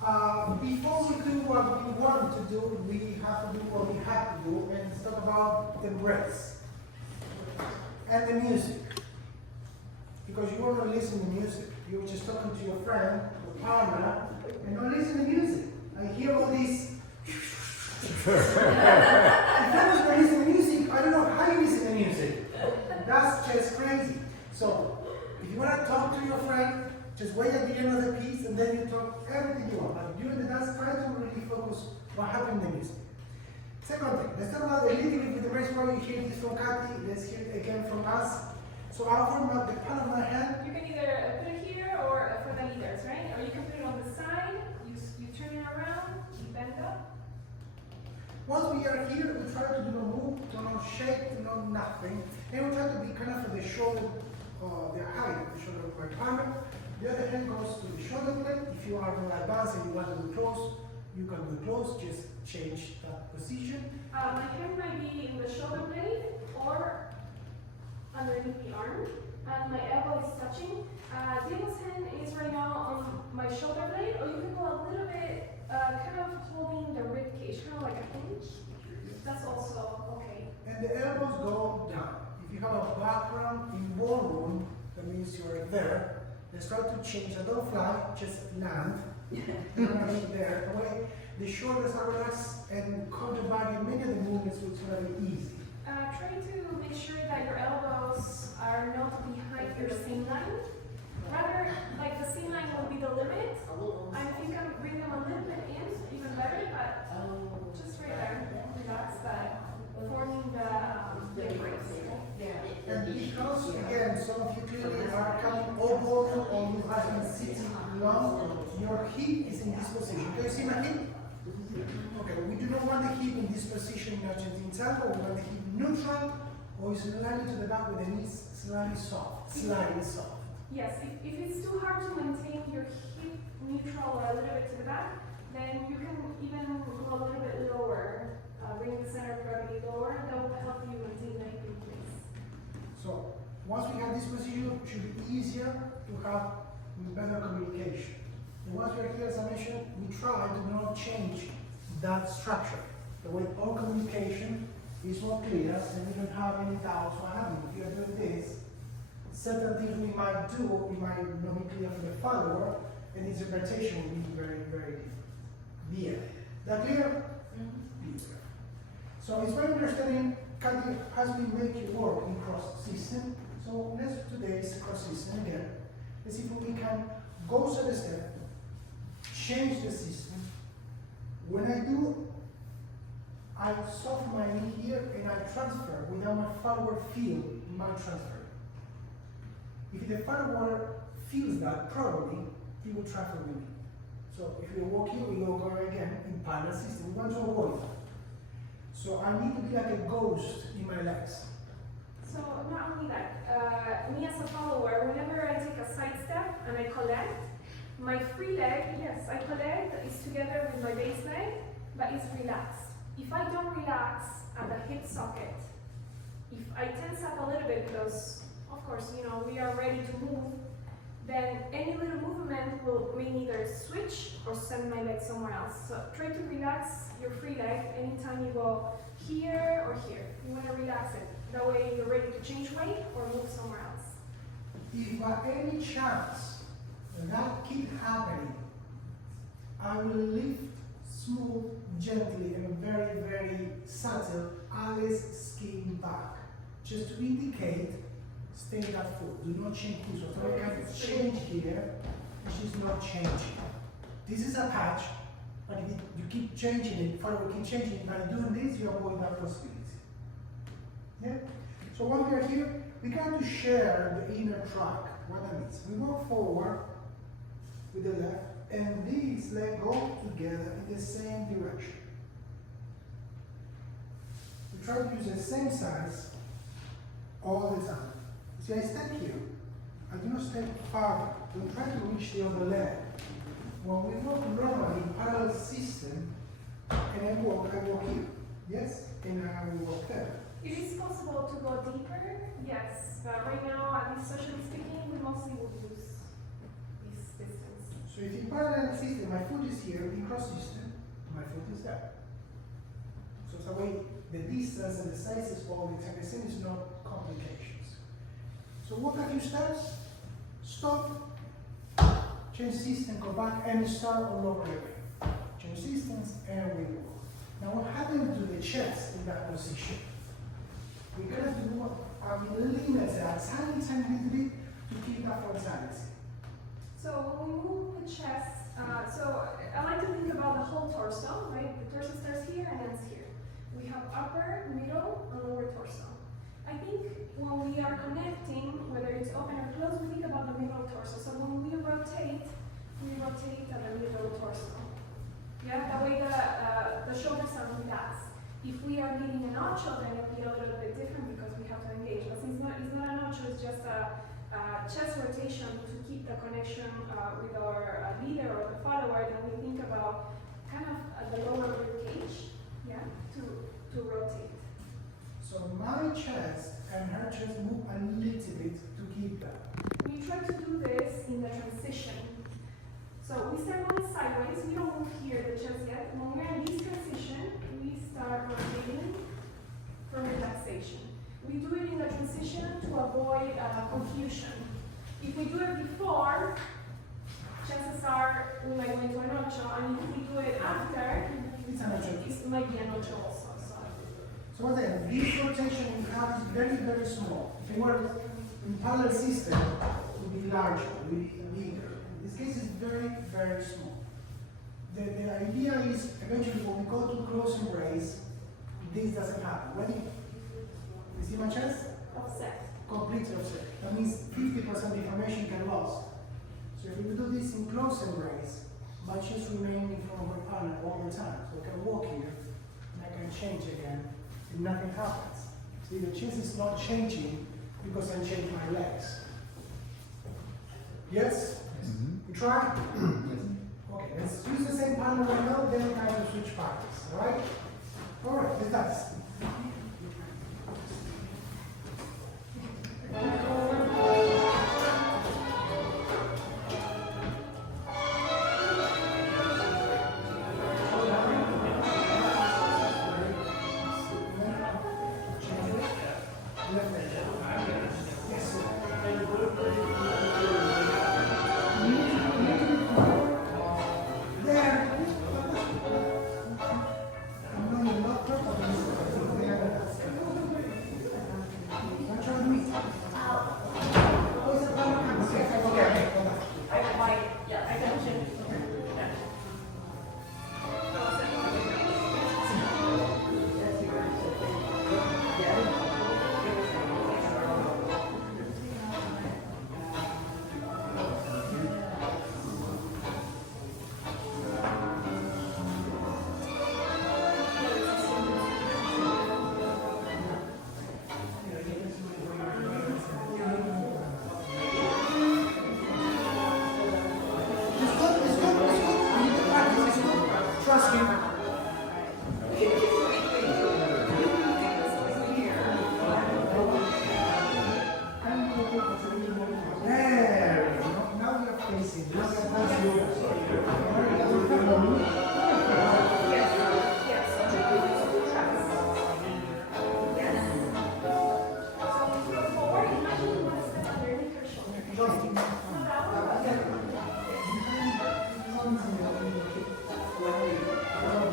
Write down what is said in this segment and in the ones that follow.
Before we do what we want to do, we have to do what we have to do, and let's talk about the breaths and the music. Because you want to listen to music. You're just talking to your friend or partner, and don't listen to music. I hear all these. If I was going to listen to music, I don't know how you listen to music. That's just crazy. So, if you want to talk to your friend, just wait at the end of the piece and then you talk everything you want. But during the dance, try to really focus what happened in the music. Second thing, let's talk about a little bit with the race part. You hear this from Kathy, let's hear it again from us. So I'll form up the palm of my hand. You can either put it here or for the leaders, right? Or you can put it on the side, you turn it around, you bend up. Once we are here, we try to do no move, do not shake, do not nothing. And we try to be kind of for the shoulder, the height of the shoulder of my partner. The other hand goes to the shoulder blade. If you are more advanced and you want to do close, you can do close, just change that position. My hand might be in the shoulder blade or underneath the arm, and my elbow is touching. Diego's hand is right now on my shoulder blade, or you can go a little bit, kind of holding the rib cage, kind of like a hinge. That's also okay. And the elbows go down. If you have a background in ballroom, that means you're there. Let's try to change. I don't fly, just land. There. The way the shoulders are relaxed and counterback in many of the movements, which is going to be easy. Try to make sure that your elbows are not behind your seam line. Rather, like the seam line will be the limit. I think I'm bringing them a little bit in, even better, but just right there. That's that, forming the embrace. And because, again, some of you clearly are coming over or you have been sitting long, your hip is in this position. Can you see my hip? Okay, we do not want the hip in this position in Argentine tango. We want the hip neutral or slightly to the back with the knees slightly soft. Slightly soft. Yes, if it's too hard to maintain your hip neutral or a little bit to the back, then you can even go a little bit lower, bring the center of gravity lower. That will help you maintain the hip in place. So, once we have this position, it should be easier to have better communication. And once we are here, as I mentioned, we try to not change that structure. The way all communication is more clear, and we don't have any doubts what happened. If you are doing this, certain things we might do, we might not be clear for the follower, and the interpretation will be very, very different. Bien. That clear? Mm-hmm. So it's very understanding Kathy has been making work in cross system. So let's do today's cross system again. Let's see if we can go step by step, change the system. When I do, I soften my knee here and I transfer without my follower feel my transfer. If the follower feels that, probably he will transfer with me. So if we walk here, we go again in parallel system. We want to avoid that. So I need to be like a ghost in my legs. So not only that, me as a follower, whenever I take a side step and I collect, my free leg, yes, I collect, is together with my base leg, but it's relaxed. If I don't relax at the hip socket, if I tense up a little bit because, of course, you know, we are ready to move, then any little movement will mean either switch or send my leg somewhere else. So try to relax your free leg anytime you go here or here. You want to relax it. That way you're ready to change weight or move somewhere else. If by any chance that keep happening, I will lift smooth, gently, and very, very subtle Alice skin back, just to indicate stay that foot. Do not change here. So I can change here, and she's not changing. This is a patch, but if you keep changing it, follower keep changing it, by doing this, you avoid that possibility. Yeah? So when we are here, we got to share the inner track. What that means. We walk forward with the left, and these legs go together in the same direction. We try to use the same size all the time. See, I step here. I do not step farther. We try to reach the other leg. When we walk normally in parallel system, and I walk here. Yes? And I will walk there. It is possible to go deeper, yes, but right now, at least socially speaking, we mostly will use this distance. So So if in parallel system, my foot is here, in cross system, my foot is there. So it's a way the distance and the size is all the same, is no complications. So walk a few steps, stop, change system, go back, and start all over again. Change systems, and we walk. Now what happens to the chest in that position? We're going to do a limit, a tiny little bit to keep that frontality. So when we move the chest, so I like to think about the whole torso, right? The torso starts here and ends here. We have upper, middle, and lower torso. I think when we are connecting, whether it's open or closed, we think about the middle torso. So when we rotate at the middle torso. Yeah, that way the shoulders are relaxed. If we are leading an ocho, then it'll be a little bit different because we have to engage. But since it's not an ocho, it's just a chest rotation to keep the connection with our leader or the follower, then we think about kind of the lower rib cage, yeah, to rotate. So my chest and her chest move a little bit to keep that. We try to do this in the transition. So we start going sideways, we don't move here the chest yet. When we're in this transition, we start rotating for relaxation. We do it in the transition to avoid confusion. If we do it before, chances are we might go into an ocho, and if we do it after, It's an ocho. it might be an ocho also. So once again, this rotation we have is very, very small. If it were in parallel system, it would be larger, it would be bigger. In this case, it's very, very small. The idea is eventually when we go to close embrace, this doesn't happen. Ready? You see my chest? Offset. Completely offset. That means 50% deformation get lost. So if we do this in close embrace, my chest remains in front of my partner all the time. So I can walk here, and I can change again, and nothing happens. See, the chest is not changing because I change my legs. Yes? We try? Okay, let's use the same partner right now, then we have to switch partners, alright? Alright, let's dance. Trust me. There we go. Now we are facing. Now we are dancing. Yes, so just use two tracks. Yes. So if you go forward, imagine you want to step underneath your shoulder. So that one.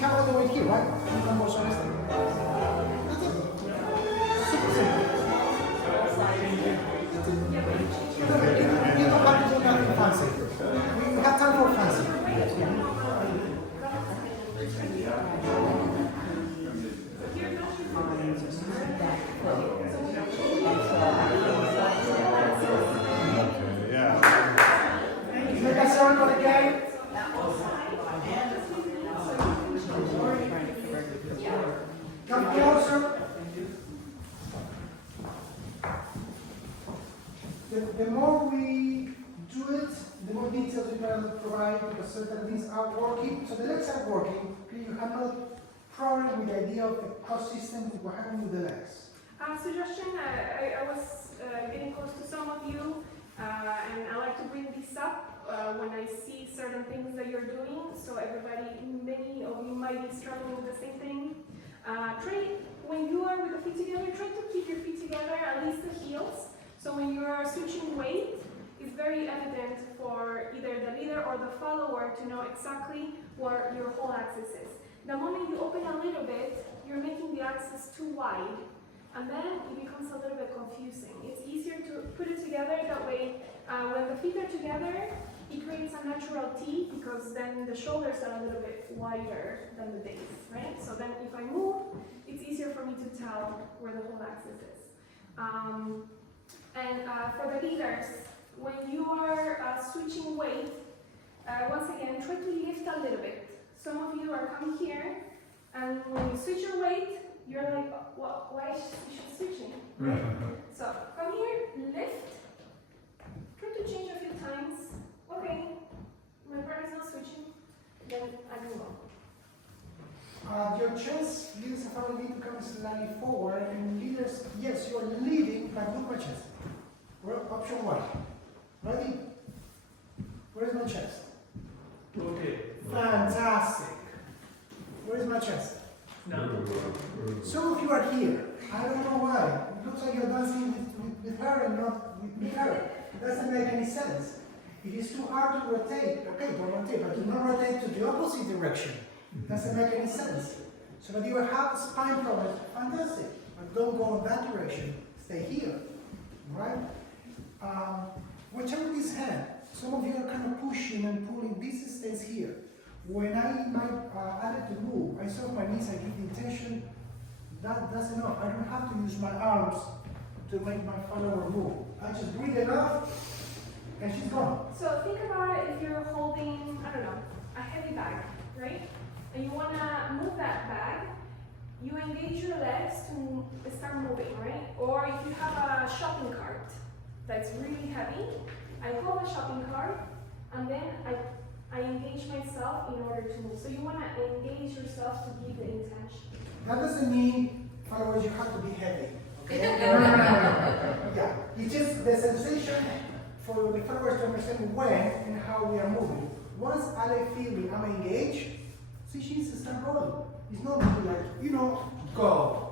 how all the way here, right? Una motion is that's it. Super simple. You don't have to do nothing fancy. We have time for fancy. Make a circle again. Come closer. The more we do it, the more details we can provide because certain things are working. So the legs are working. Okay, you have no problem with the idea of the cross system we're having with the legs. Suggestion, I was getting close to some of you, and I like to bring this up when I see certain things that you're doing, so many of you might be struggling with the same thing. When you are with the feet together, try to keep your feet together, at least the heels, so when you are switching weight, it's very evident for either the leader or the follower to know exactly where your whole axis is. The moment you open a little bit, you're making the axis too wide, and then it becomes a little bit confusing. It's easier to put it together that way. When the feet are together, it creates a natural T because then the shoulders are a little bit wider than the base, right? So then if I move, it's easier for me to tell where the whole axis is. For the leaders, when you are switching weight, once again, try to lift a little bit. Some of you are coming here, and when you switch your weight, you're like, well, why is she switching? Right? So come here, lift, try to change a few times. Okay, my partner's not switching, then I move on. Your chest, leaders and family need to come slightly forward, and leaders, yes, you are leading, but look my chest. Option 1. Ready? Where is my chest? Okay. Fantastic. Where is my chest? Now. Some of you are here. I don't know why. It looks like you're dancing with her and not with her. It doesn't make any sense. If it's too hard to rotate, okay, don't rotate, but do not rotate to the opposite direction. It doesn't make any sense. So that you have spine problems, fantastic. But don't go in that direction. Stay here. Right? Watch out with this hand. Some of you are kind of pushing and pulling. This stays here. When I added to move, I saw my knees, I give the intention. That's enough. I don't have to use my arms to make my follower move. I just breathe enough, and she's gone. So think about it if you're holding, I don't know, a heavy bag, right? And you want to move that bag, you engage your legs to start moving, right? Or if you have a shopping cart that's really heavy, I hold the shopping cart, and then I engage myself in order to move. So you want to engage yourself to give the intention. That doesn't mean, followers, you have to be heavy. Okay? Yeah, it's just the sensation for the followers to understand when and how we are moving. Once I feel me, I'm engaged, see, she needs to start rolling. It's not like, go.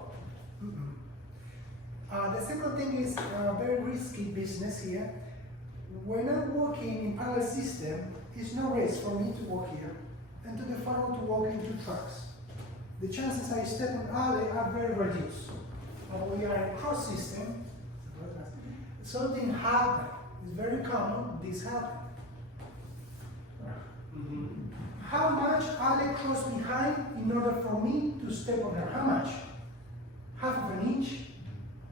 The second thing is very risky business here. When I'm working in parallel system, it's no risk for me to walk here and to the follower to walk into tracks. The chances I step on alley are very reduced. When we are in cross system, something happens. It's very common, this happens. How much alley cross behind in order for me to step on her? How much? Half of an inch?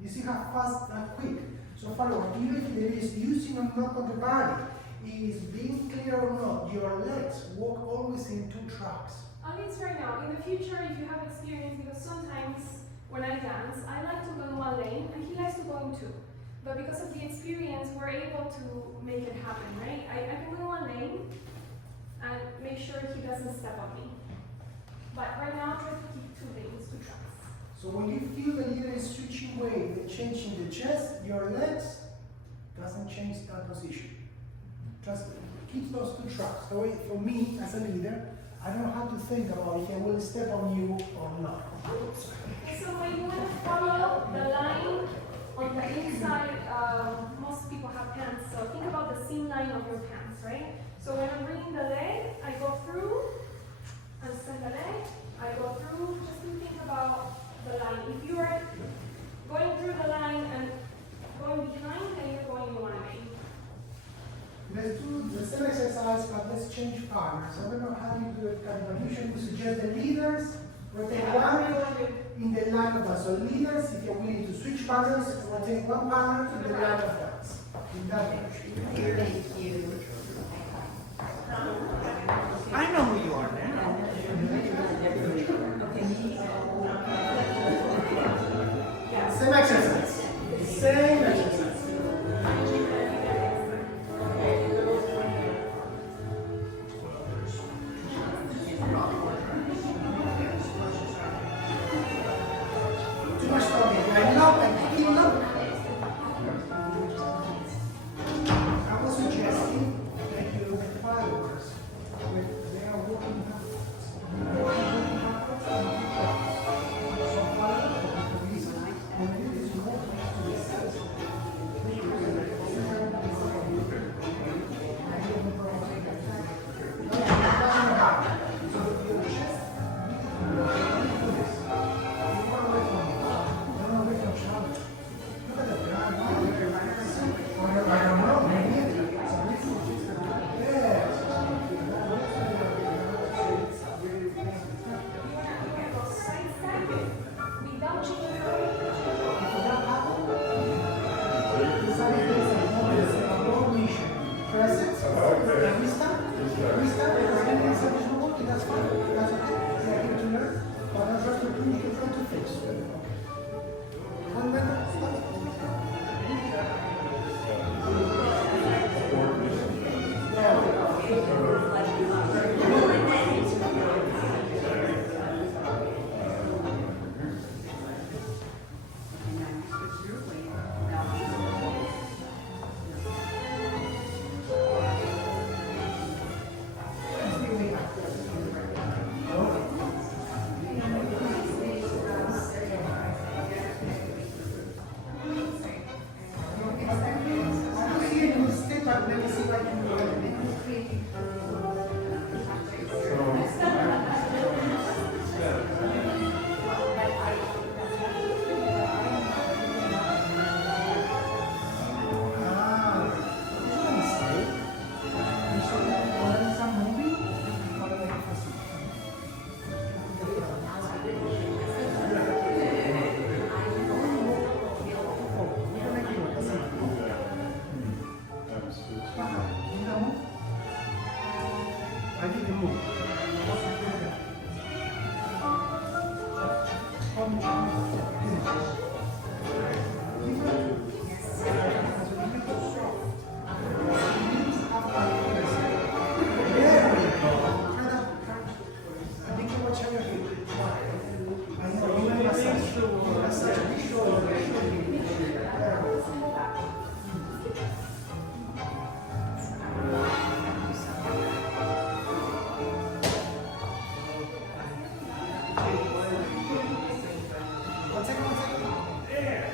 You see how fast and quick. So follow, even if there is using or not on the body, is being clear or not, your legs walk always in 2 tracks. At least right now. In the future, if you have experience, because sometimes when I dance, I like to go in one lane and he likes to go in 2. But because of the experience, we're able to make it happen, right? I can go in one lane and make sure he doesn't step on me. But right now, try to keep 2 lanes, 2 tracks. So when you feel the leader is switching weight and changing the chest, your legs doesn't change that position. Just keep those 2 tracks. So for me, as a leader, I don't have to think about if I will step on you or not. So when you want to follow the line on the inside, most people have pants, so think about the seam line of your pants, right? So when I'm bringing the leg, I go through and send the leg, partners. I don't know how you do it, but usually we suggest the leaders rotate one in the line of us. So leaders, if you're willing to switch partners, rotate one partner in the line of us. In that direction. Thank you. I know who you are now. Same exercise. Same exercise. Too much talking. I love and keep love. I was suggesting that you look at fireworks. They are walking backwards. So fireworks, the reason when it is more to the cells. Without changing Present. Can we start? Can we start? If anything is not working, that's fine. That's okay. We are here to learn. But I'm trying to bring you front to face. One minute. Start. I need to move.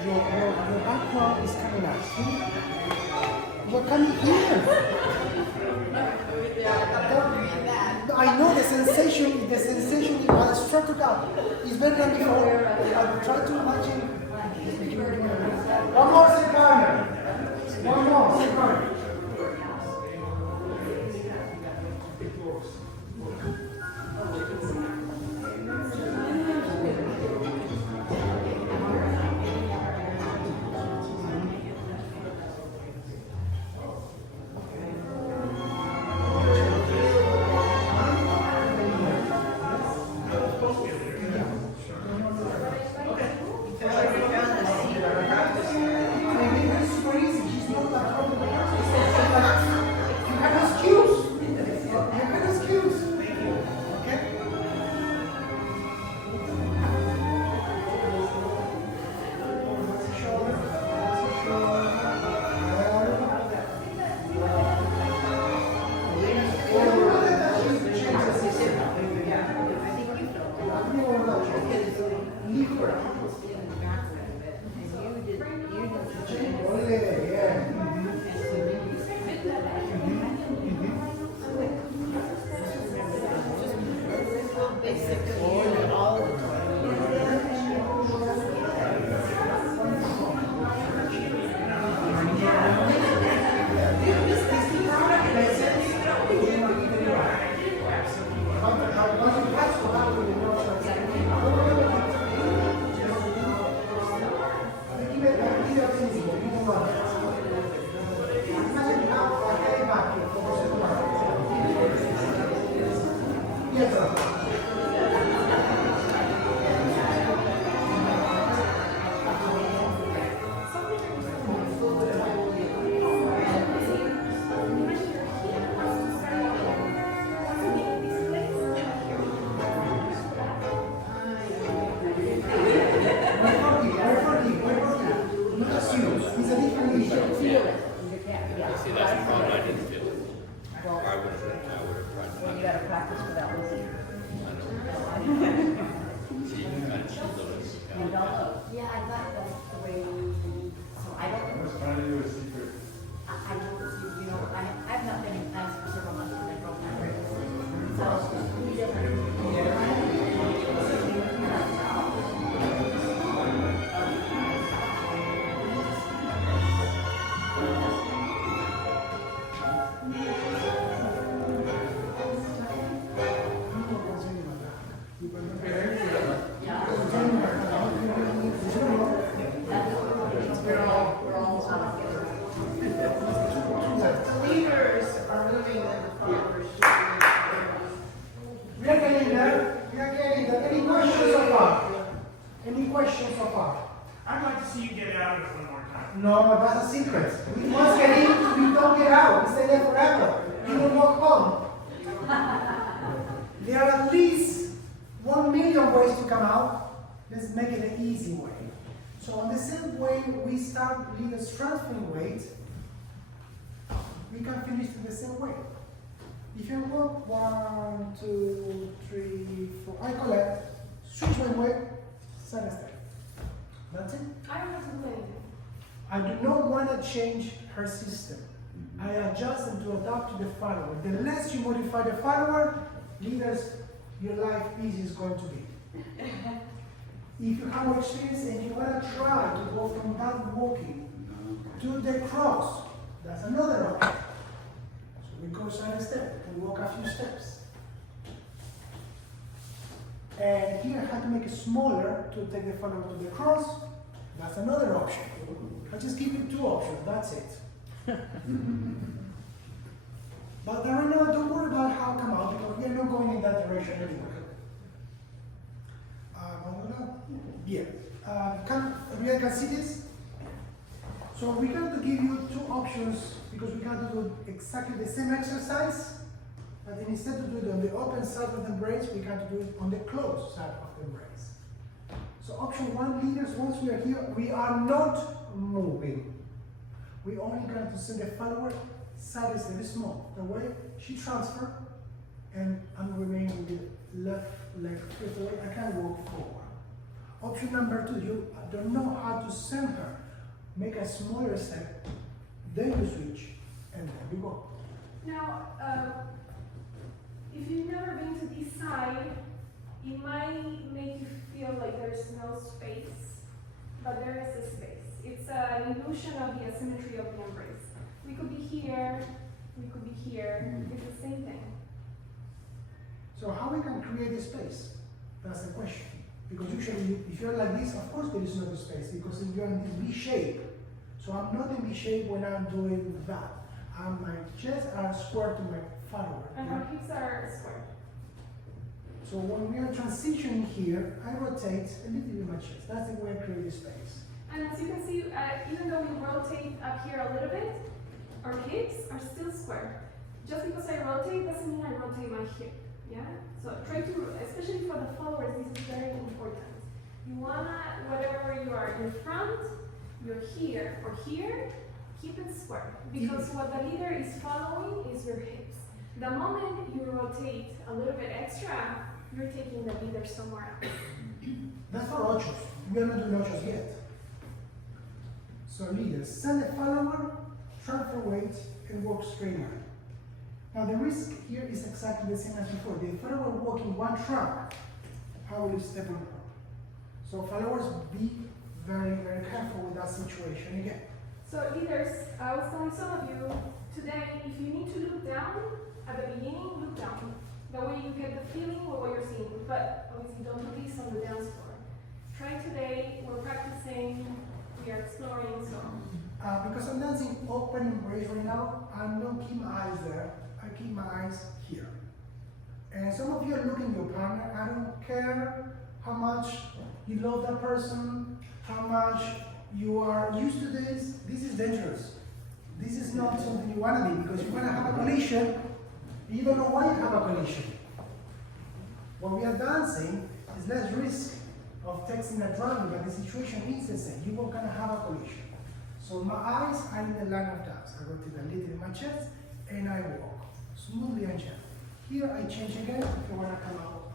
Your background is coming out. You're coming here. I know the sensation is struck out. It's better than before. I try to imagine. One more second. One more second. See, that's the problem. I didn't feel it. Well, I would have tried. you gotta practice without listening. See, you kind of chill those. You don't know. Yeah, I thought that's the way, so I don't, I was trying to do a secret. I don't, you know, I've not been in class for several months and I broke my wrist. So, we different. The leaders are moving and the followers should We are getting there. We are getting there. Any questions so far? Any questions so far? I'd like to see you get out of it one more time. No, but that's a secret. We must get in, we don't get out. We stay there forever. You will walk home. There are at least 1 million ways to come out. Let's make it an easy way. So on the same way we start leaders transferring weight, we can finish in the same way. If you walk 1, 2, 3, 4, I collect, switch my weight, side step. That's it. I don't have to do anything. I do not want to change her system. I adjust and to adapt to the follower. The less you modify the follower, leaders, your life easy is going to be. If you have experience and you want to try to go from that walking to the cross, that's another option. So we go side step, we walk a few steps. And here I have to make it smaller to take the follower to the cross. That's another option. I just give you 2 options, that's it. But right now, don't worry about how come out because we are not going in that direction anymore. Yeah. We can see this? So we're going to give you 2 options because we got to do exactly the same exercise, but then instead of doing it on the open side of the embrace, we got to do it on the closed side of the embrace. So option 1, leaders, once we are here, we are not moving. We only got to send the follower side is very small. The way she transfer and I'm remaining with the left leg straight away, I can walk forward. Option number 2, you don't know how to send her. Make a smaller step, then you switch, and then you go. Now, if you've never been to this side, it might make you feel like there's no space, but there is a space. It's an illusion of the asymmetry of the embrace. We could be here, we could be here, it's the same thing. So how we can create a space? That's the question. Because usually, if you're like this, of course there is no space, because if you're in this V shape, so I'm not in V shape when I'm doing that. My chest are square to my follower. And our hips are square. So when we are transitioning here, I rotate a little bit my chest. That's the way I create the space. And as you can see, even though we rotate up here a little bit, our hips are still square. Just because I rotate doesn't mean I rotate my hip. Yeah? So try to, especially for the followers, this is very important. You wanna, whatever you are in front, you're here or here, keep it square. Because what the leader is following is your hips. The moment you rotate a little bit extra, you're taking the leader somewhere else. That's for ochos. We are not doing ochos yet. So leaders, send a follower, transfer weight, and walk straight line. Now the risk here is exactly the same as before. The follower walking one track, how will you step on her? So followers, be very, very careful with that situation again. So leaders, I was telling some of you today, if you need to look down at the beginning, look down. That way you get the feeling of what you're seeing. But obviously don't do this on the dance floor. Try today, we're practicing, we are exploring, so. Because I'm dancing open embrace right now, I don't keep my eyes there. I keep my eyes here. And some of of you are looking at your partner, I don't care how much you love that person, how much you are used to this. This is dangerous. This is not something you want to be, because you're going to have a collision. You don't know why you have a collision. What we are dancing is less risk of texting and driving, but the situation is the same. You are going to have a collision. So my eyes are in the line of dance. I go to the lid in my chest and I walk smoothly and gently. Here I change again if you want to come out.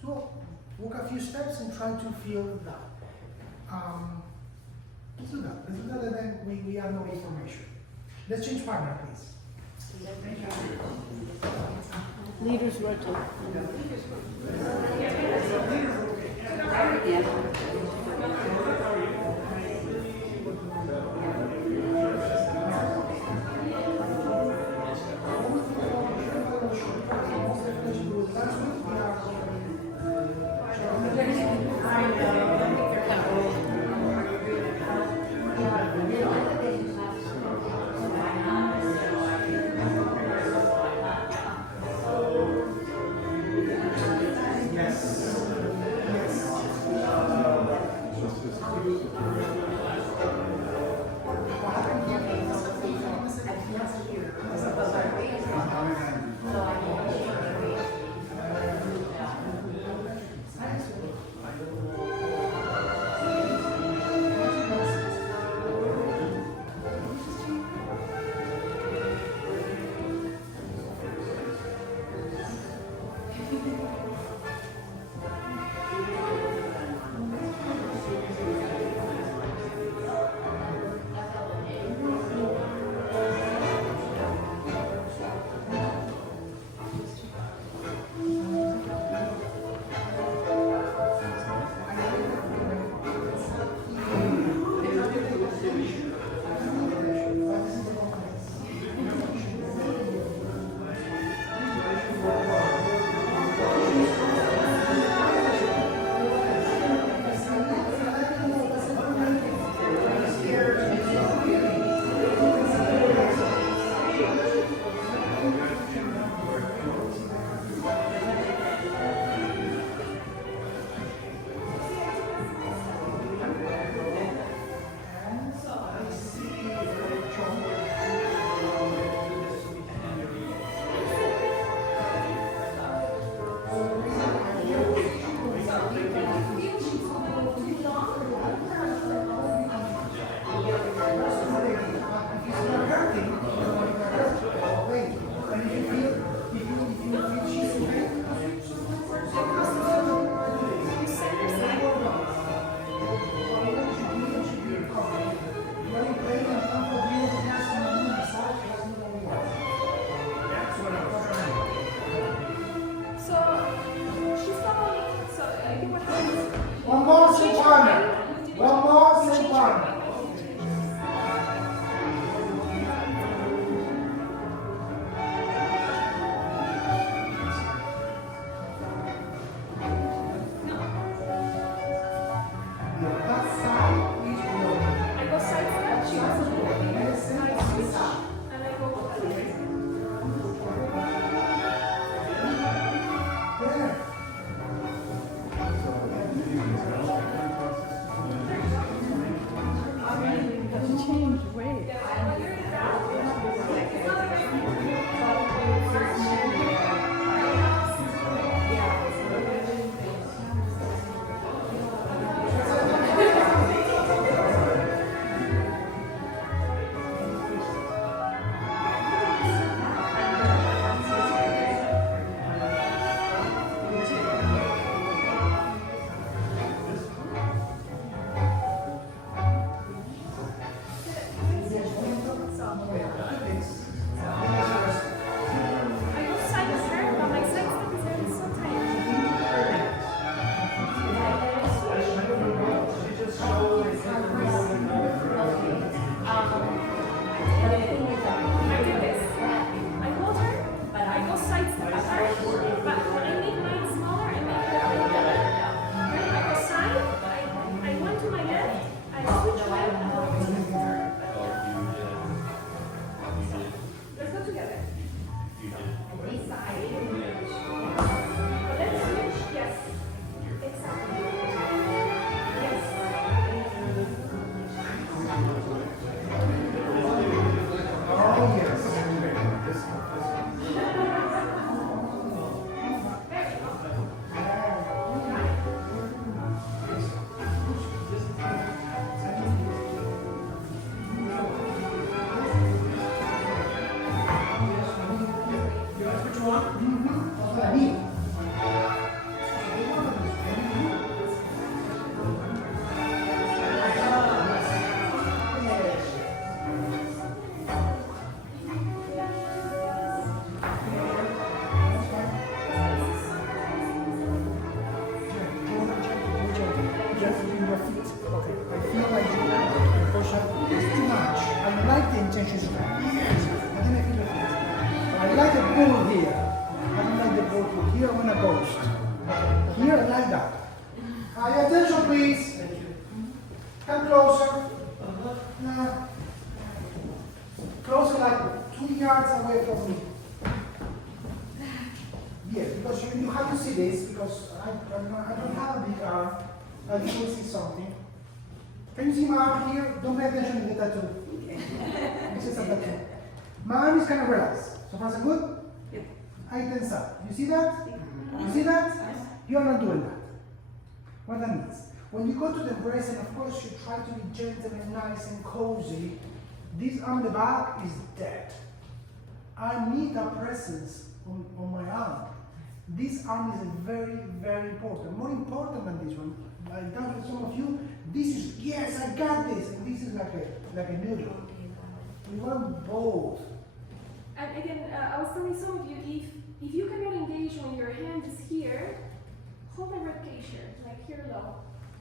So walk a few steps and try to feel that. Let's do that. Let's do that, and then we have more information. Let's change partner, please. Leaders rotate. One more, same partner. One more, same partner. That side is low. I go side step, she goes a little bit, and I switch, and I go a little bit. There. Change weight. I go side to side, but my side step is so tight. I did this. I hold her, I go side step apart, but when I make mine smaller, I make it bigger. Right? I go side, I went to my left, I switch right, and I go to her. Let's go together. this side. But let's switch. Yes. Exactly. Yes. Oh, yes. Which one? That's what I need. Just in your feet. Okay. I feel like the push up is too much. I like the intentions. Yes. But then I feel like I like the bull here. I don't like the bull here. Here I want a ghost. Okay. Here I like that. Attention please. Come closer. Closer like 2 yards away from me. Yes, because you have to see this because I don't have a big arm. I will see something. Can you see my arm here? Don't pay attention to the tattoo. It's just a tattoo. My arm is kind of relaxed. So far so good? Yeah. I tense up. You see that? You see that? You are not doing that. What that means? When you go to the embrace, and of course you try to be gentle and nice and cozy, this on the back is dead. I need a presence on my arm. This arm is very, very important. More important than this one. Like that for some of you, this is, yes, I got this. And this is like a noodle. We want both. And again, I was telling some of you, if you cannot engage when your hand is here, hold my ribcage here, like here low.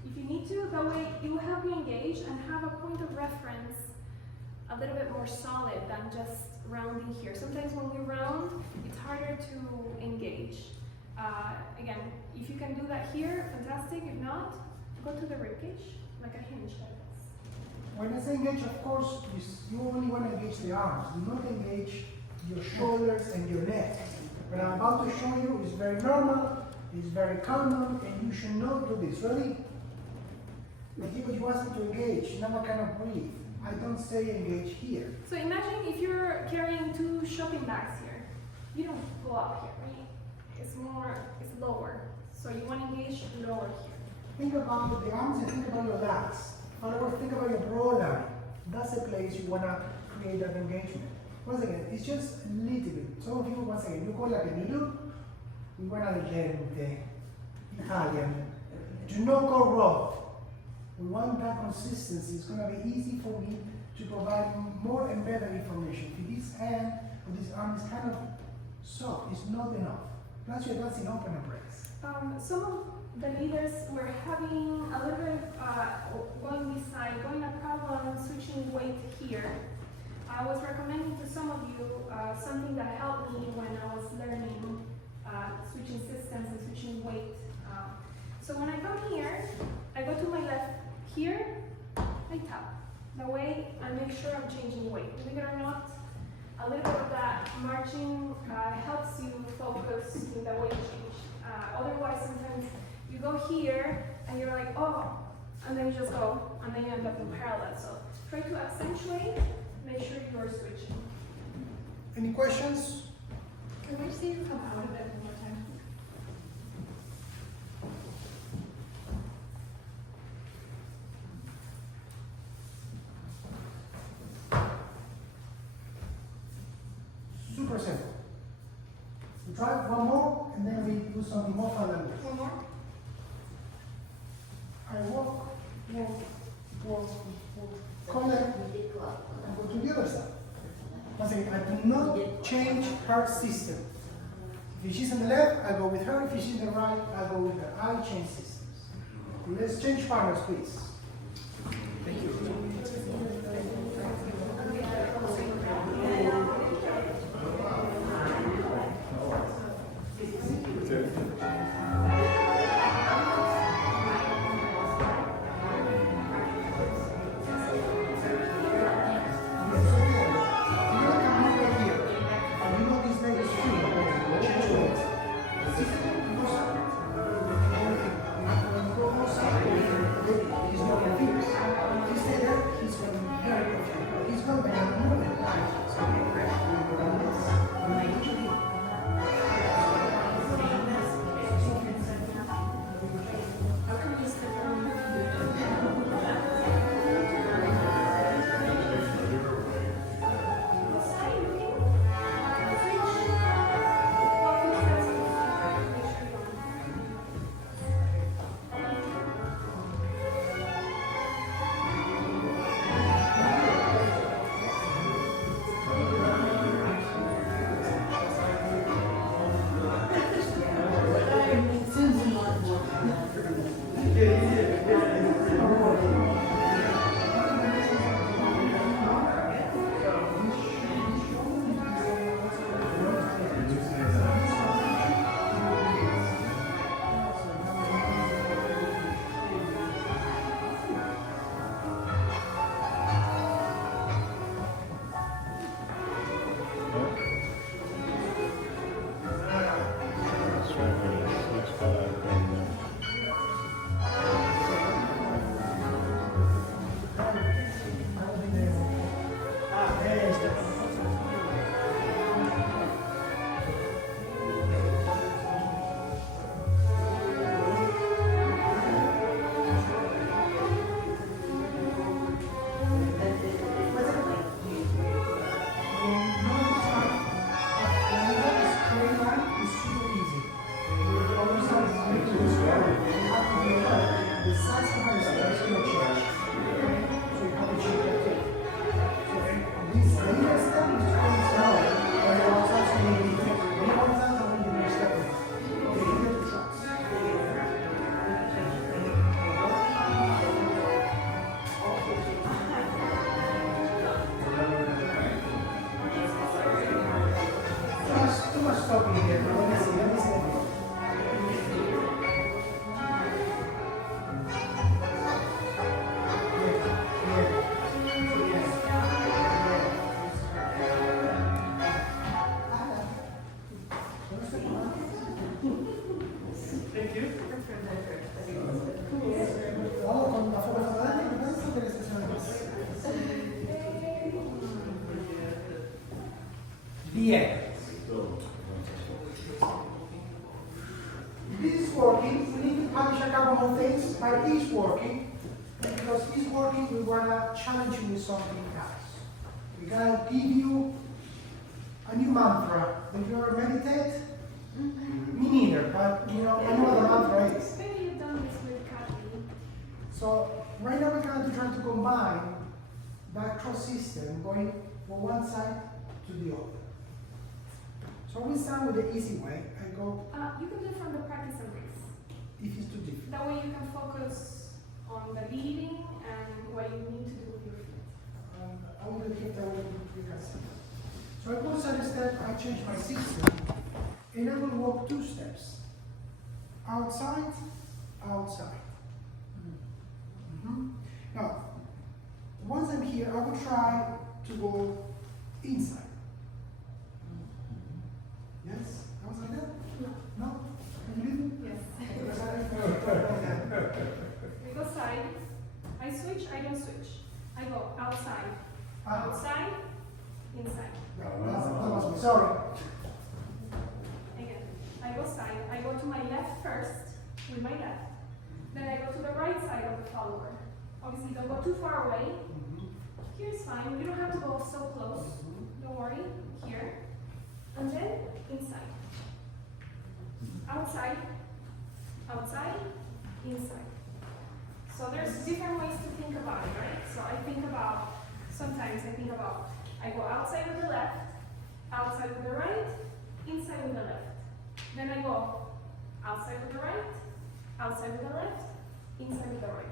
If you need to, that way it will help you engage and have a point of reference a little bit more solid than just rounding here. Sometimes when we round, it's harder to engage. Again, if you can do that here, fantastic. If not, go to the ribcage, like a hinge like this. When I say engage, of course, you only want to engage the arms. Do not engage your shoulders and your neck. What I'm about to show you is very normal, it's very common, and you should not do this. Ready? But you ask me to engage, now I cannot breathe. I don't say engage here. So imagine if you're carrying 2 shopping bags here. You don't go up here, right? It's lower. So you want to engage lower here. Think about the arms and think about your lats. In other words, think about your brow line. That's the place you want to create that engagement. Once again, it's just a little bit. Some of you, once again, you go like a noodle. We want to lente, Italian. Do not go raw. We want that consistency. It's going to be easy for me to provide more and better information. If this hand or this arm is kind of soft, it's not enough. Plus you're dancing open embrace. Some of the leaders were having a little bit going this side, going a problem switching weight here. I was recommending to some of you something that helped me when I was learning switching systems and switching weight. So when I come here, I go to my left here, I tap. That way I make sure I'm changing weight. Believe it or not, a little bit of that marching helps you focus in the weight change. Otherwise, sometimes you go here and you're like, oh, and then you just go, and then you end up in parallel. So try to accentuate, make sure you're switching. Any questions? Can we see you come out of it one more time? Super simple. We try one more and then we do something more fun than this. One more? I walk, collect, and go to the other side. Once again, I do not change her system. If she's on the left, I go with her. If she's on the right, I go with her. I change systems. Let's change partners, please. You're gonna come over here, and you know this leg is free. working here. Let me see. Let me see. Thank you. Vamos con la forma de adelante, ¿no? Eso que les estoy Bien. This is working. We need to punish a couple more things by each working. Because each working, we want to challenge you with something else. We're going to give you a new mantra. Did you ever meditate? Me neither, but I know what the mantra is. Maybe you've done this with Kathy. So right now we're going to try to combine that cross system going from one side to the other. So we start with the easy way and go You can do it from the practice and breaks. if it's too difficult. That way you can focus on the leading and what you need to do with your feet. I will keep that way you can see. So I go side step, I change my system, and I will walk 2 steps. Outside, outside. Now, once I'm here, I will try to go inside. Yes? I was like that? No? Can you leave? Yes. Because I don't know. We go side. I switch, I don't switch. I go outside. Ah. Outside, inside. No, that was me. Sorry. Again. I go side. I go to my left first with my left. Then I go to the right side of the follower. Obviously, don't go too far away. Here's fine. You don't have to go so close. Don't worry. Here. And then inside. Outside. Outside. Inside. So there's different ways to think about it, right? So I think about, sometimes I think about, I go outside with the left, outside with the right, inside with the left. Then I go outside with the right, outside with the left, inside with the right.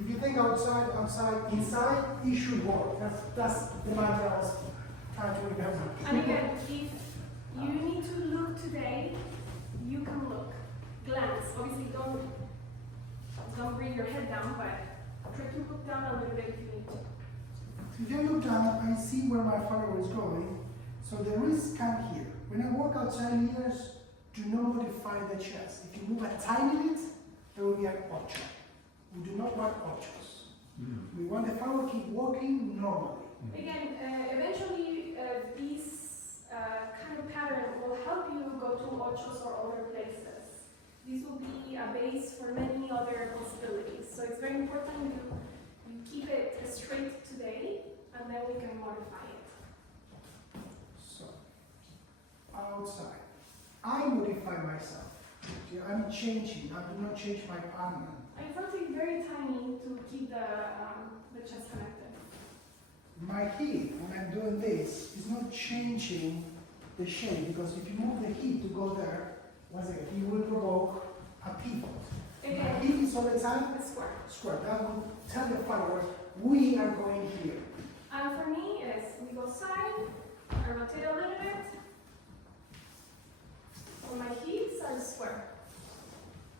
If you think outside, outside, inside, it should work. That's the mantra I was trying to remember. And again, if you need to look today, you can look. Glance. Obviously, don't bring your head down, but try to look down a little bit if you need to. If you look down, I see where my follower is going. So the wrists come here. When I walk outside, leaders do not modify the chest. If you move a tiny bit, there will be an ocho. We do not want ochos. We want the follower keep walking normally. Again, eventually, this kind of pattern will help you go to ochos or other places. This will be a base for many other possibilities. So it's very important you keep it straight today, and then we can modify it. So, outside. I modify myself. See, I'm changing. I do not change my partner. I try to be very tiny to keep the chest connected. My hip, when I'm doing this, is not changing the shape because if you move the hip to go there, once again, you will provoke a pivot. My Again, hip is all the time the square. square. That will tell the followers we are going here. And for me, is we go side, I rotate a little bit. On my hips are square.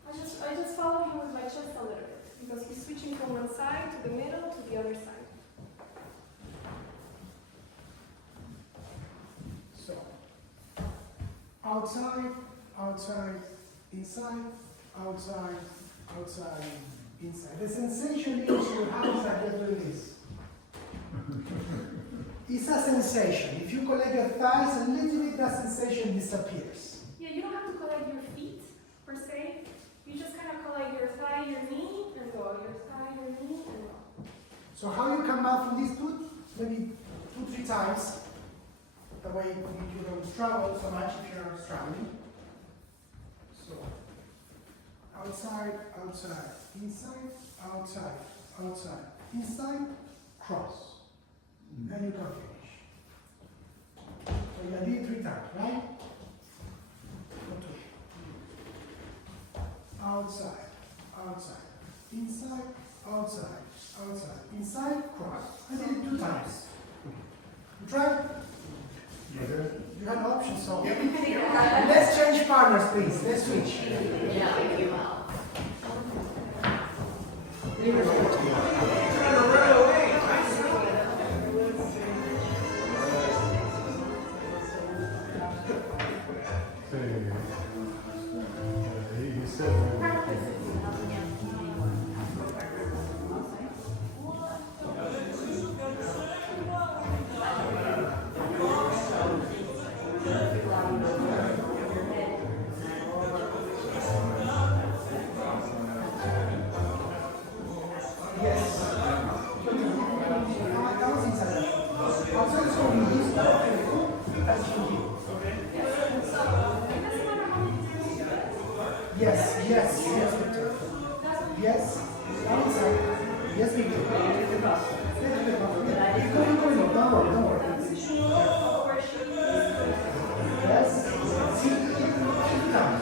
I just follow him with my chest a little bit because he's switching from one side to the middle to the other side. So, outside, outside, inside, outside, outside, inside. The sensation is your hands are just doing this. It's a sensation. If you collect your thighs a little bit, that sensation disappears. Yeah, you don't have to collect your feet per se. You just kind of collect your thigh, your knee, and go. Your thigh, your knee, and go. So how you come out from this foot? Maybe 2-3 times. That way you don't struggle so much if you're struggling. So outside, outside, inside, outside, outside, inside, cross. Then you can finish. So you did 3 times, right? Outside, outside, inside, outside, outside, inside, cross. I did it 2 times. You try? Yeah. You have an option, so. Let's change partners, please. Let's switch. Trying to run away. He said. Yes, yes, yes, Victor. Yes, outside. Yes, Victor. Don't worry, don't worry. Yes. See, down.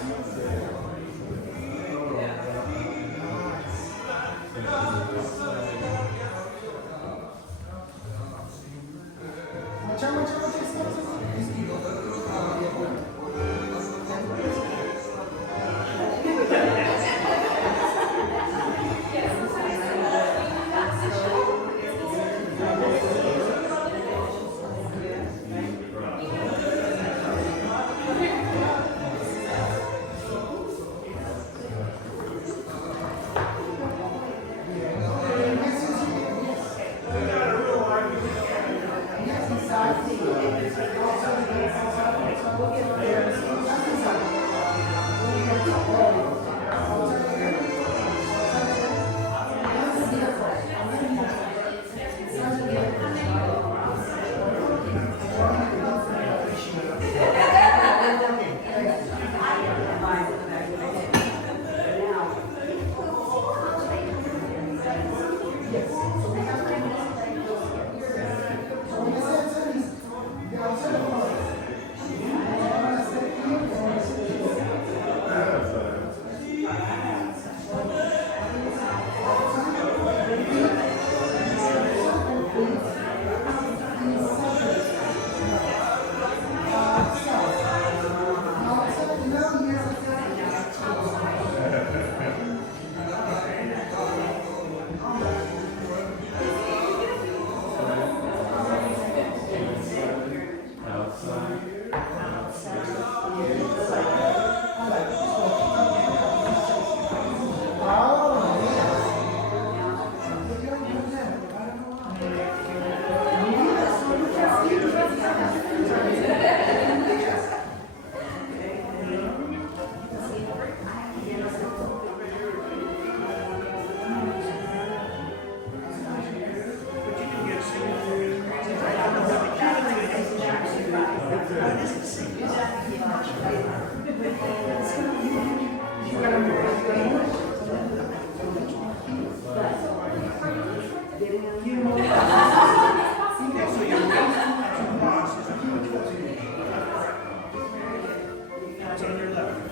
It's on your left.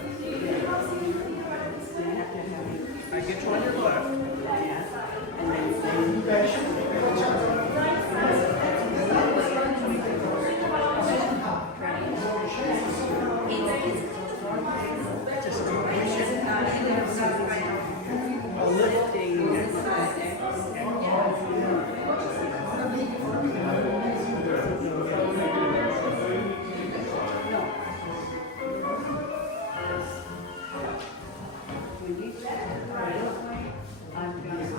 I get you on your left. I'm gonna.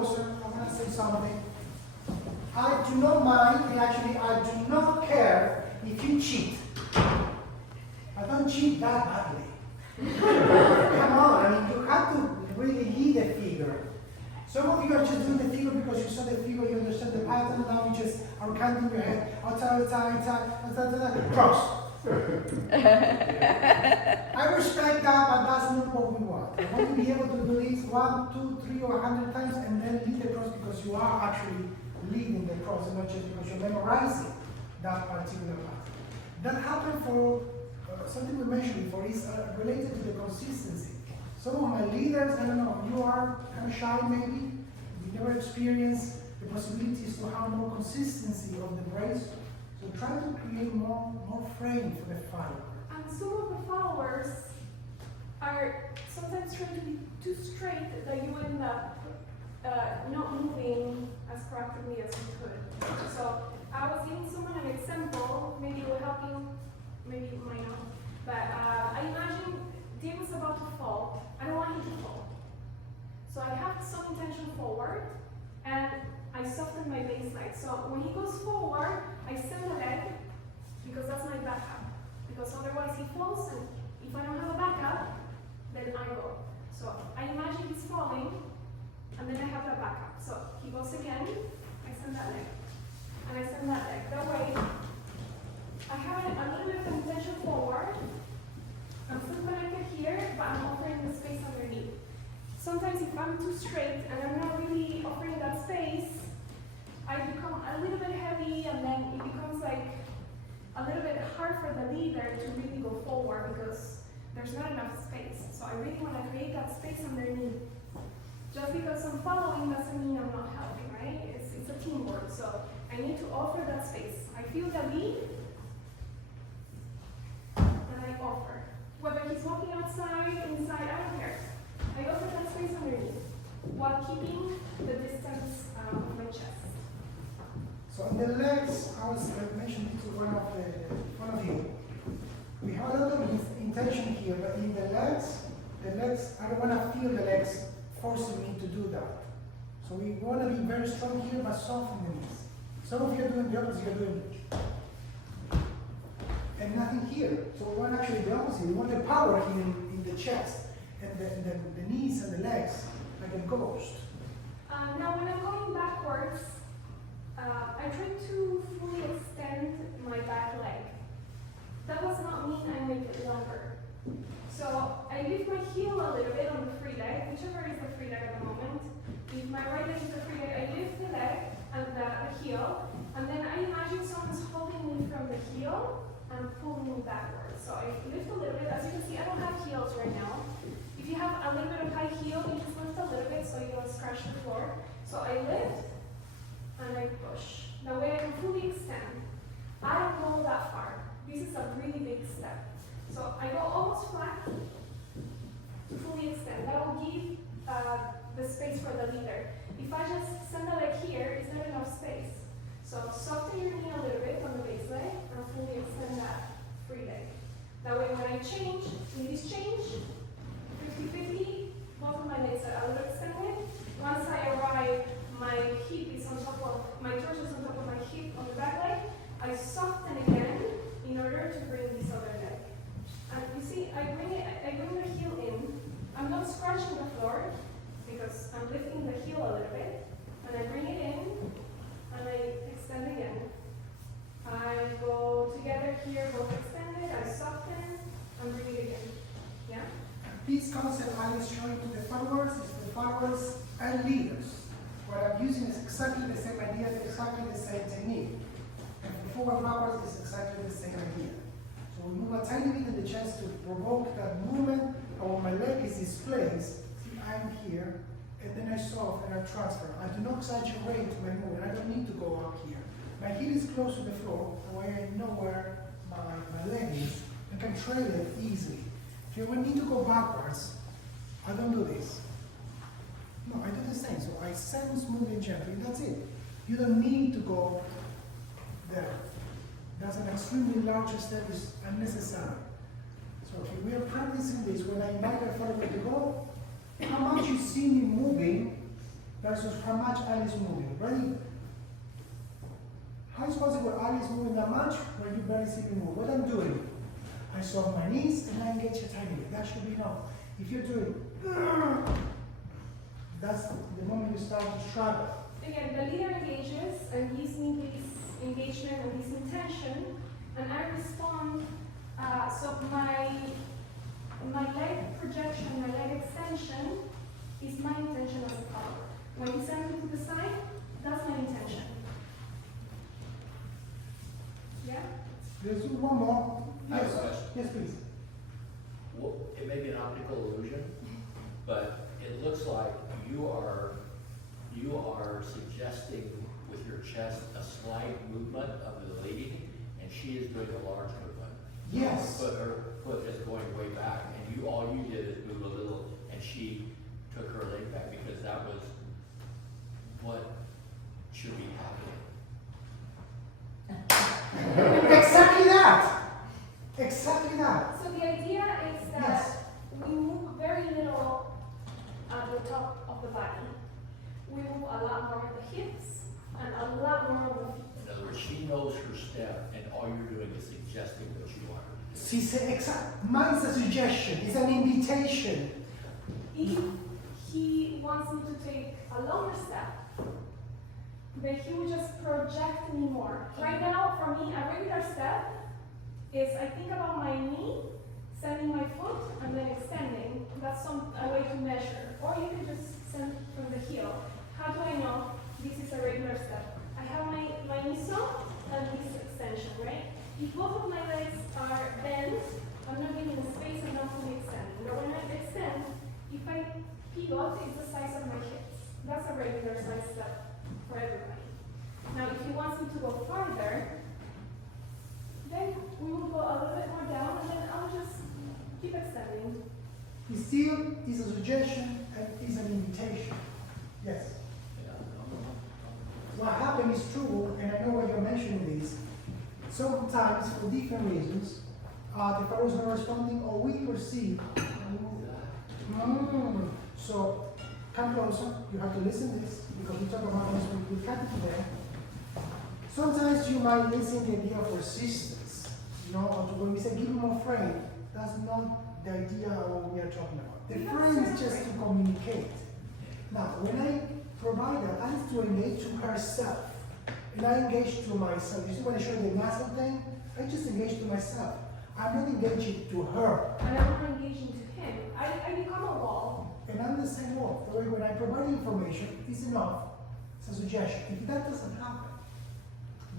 closer, I'm gonna say something. I do not mind, and actually I do not care if you cheat. I don't cheat that badly. Come on, I mean, you have to really lead the figure. Some of you are just doing the figure because you saw the figure, you understand the pattern, now you just are counting your head, outside, cross. I respect that, but that's not what we want. I want to be able to do this 1, 2, 3, or 100 times and then lead the cross because you are actually leading the cross and not just because you're memorizing that particular pattern. That happened for something we mentioned before, is related to the consistency. Some of my leaders, I don't know, you are kind of shy maybe, you never experienced the possibilities to have more consistency of the brace. So try to create more frame for the follower. And some of the followers are sometimes trying to be too straight that you end up not moving as proactively as you could. So I was giving someone an example, maybe it will help you, maybe it might not. But I imagine Diego's about to fall. I don't want him to fall. So I have some intention forward, and I soften my baseline. So when he goes forward, I send the leg, because that's my backup. Because otherwise he falls, and if I don't have a backup, then I go. So I imagine he's falling, and then I have the backup. So he goes again, I send that leg, and I send that leg. That way, I have a little bit of intention forward. I'm still connected here, but I'm offering the space underneath. Sometimes if I'm too straight and I'm not really offering that space, I become a little bit heavy, and then it becomes like a little bit hard for the leader to really go forward because there's not enough space. So I really want to create that space underneath. Just because I'm following doesn't mean I'm not helping, right? It's a teamwork, so I need to offer that space. I feel the lead, and I offer. Whether he's walking outside, inside, I don't care. I offer that space underneath while keeping the distance of my chest. So on the legs, I was mentioning to one of you. We have a lot of intention here, but in the legs, I don't want to feel the legs forcing me to do that. So we want to be very strong here, but soft in the knees. Some of you are doing the opposite, you're doing and nothing here. So we want actually the opposite. We want the power here in the chest and the knees and the legs, like a ghost. Now when I'm going backwards, I try to fully extend my back leg. That does not mean I make it longer. So I lift my heel a little bit on the free leg, whichever is the free leg at the moment. If my right leg is the free leg, I lift the leg and the heel, and then I imagine someone's holding me from the heel and pulling me backwards. So I lift a little bit. As you can see, I don't have heels right now. If you have a little bit of high heel, you just lift a little bit so you don't scratch the floor. So I lift and I push. That way I can fully extend. I don't go that far. This is a really big step. So I go almost flat to fully extend. That will give the space for the leader. If I just send the leg here, it's not enough space. So soften your knee a little bit on the base leg and fully extend that free leg. That way when I change, in this change, 50-50, both of my legs are a little extended. Once I arrive, my hip is on top of, my torso is on top of my hip on the back leg. I soften again in order to bring this other leg. And you see, I bring the heel in. I'm not scratching the floor because I'm lifting the heel a little bit. And I bring it in, and I extend again. I go together here, both extended, I soften, and bring it again. Yeah? This concept I was showing to the followers is the followers and leaders. What I'm using is exactly the same idea, exactly the same technique. And for forward backwards is exactly the same idea. So we move a tiny bit in the chest to provoke that movement, and when my leg is displaced, see I'm here, and then I soften and I transfer. I do not exaggerate my movement. I don't need to go up here. My heel is close to the floor, the way I know where my leg is, I can trail it easily. If you need to go backwards, I don't do this. No, I do the same. So I sense moving gently, that's it. You don't need to go there. That's an extremely large step, is unnecessary. So if we are practicing this, when I invite a follower to go, how much you see me moving versus how much Ali is moving. Ready? How is possible Ali is moving that much when you barely see me move? What I'm doing, I soft my knees and I engage a tiny bit. That should be enough. If you're doing, that's the moment you start to struggle. Again, the leader engages and gives me this engagement and this intention, and I respond. So my leg projection, my leg extension is my intention as a follower. When you send me to the side, that's my intention. Yeah? Let's do one more. I have a Yes, question. yes, please. Well, it may be an optical illusion, but it looks like you are suggesting with your chest a slight movement of the lady, and she is doing a large movement. Yes. But her foot is going way back, and all you did is move a little, and she took her leg back because that was what should be happening. Exactly that. Exactly that. So the idea is that Yes. we move very little at the top of the body. We move a lot more at the hips and a lot more on the feet. In other words, she knows her step, and all you're doing is suggesting what you want her to do. She said, mine's a suggestion, it's an invitation. If he wants me to take a longer step, then he will just project me more. Right now, for me, a regular step is I think about my knee, sending my foot, and then extending. That's a way to measure. Or you can just send from the heel. How do I know this is a regular step? I have my knee soft and this extension, right? If both of my legs are bent, I'm not giving space enough to extend. But when I extend, if I pivot, it's the size of my hips. That's a regular size step for everybody. Now, if he wants me to go farther, then we will go a little bit more down, and then I'll just keep extending. It still is a suggestion and is an invitation. Yes. Yeah, no. What happened is true, and I know what you're mentioning is, sometimes for different reasons, the fellow is not responding, or we perceive. So, come closer, you have to listen to this, because we talk about this with Kathy today. Sometimes you might listen to the idea of resistance, or when we say give me more frame, that's not the idea of what we are talking about. The frame is just to communicate. Now, when I provide that, I have to engage to herself, and I engage to myself. You see when I show the muscle thing, I just engage to myself. I'm not engaging to her. And I'm not engaging to him. I become a wall. And I'm the same wall. The way when I provide information, it's enough. It's a suggestion. If that doesn't happen,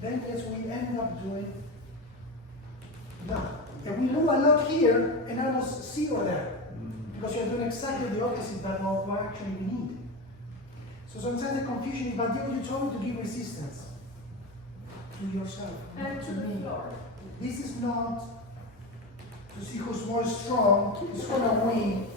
then yes, we end up doing that. And we move a lot here and almost zero there. Because you're doing exactly the opposite than what actually we need. So sometimes the confusion is, but you told me to give resistance to yourself, And not to to the me. floor. This is not to see who's more strong, who's gonna win.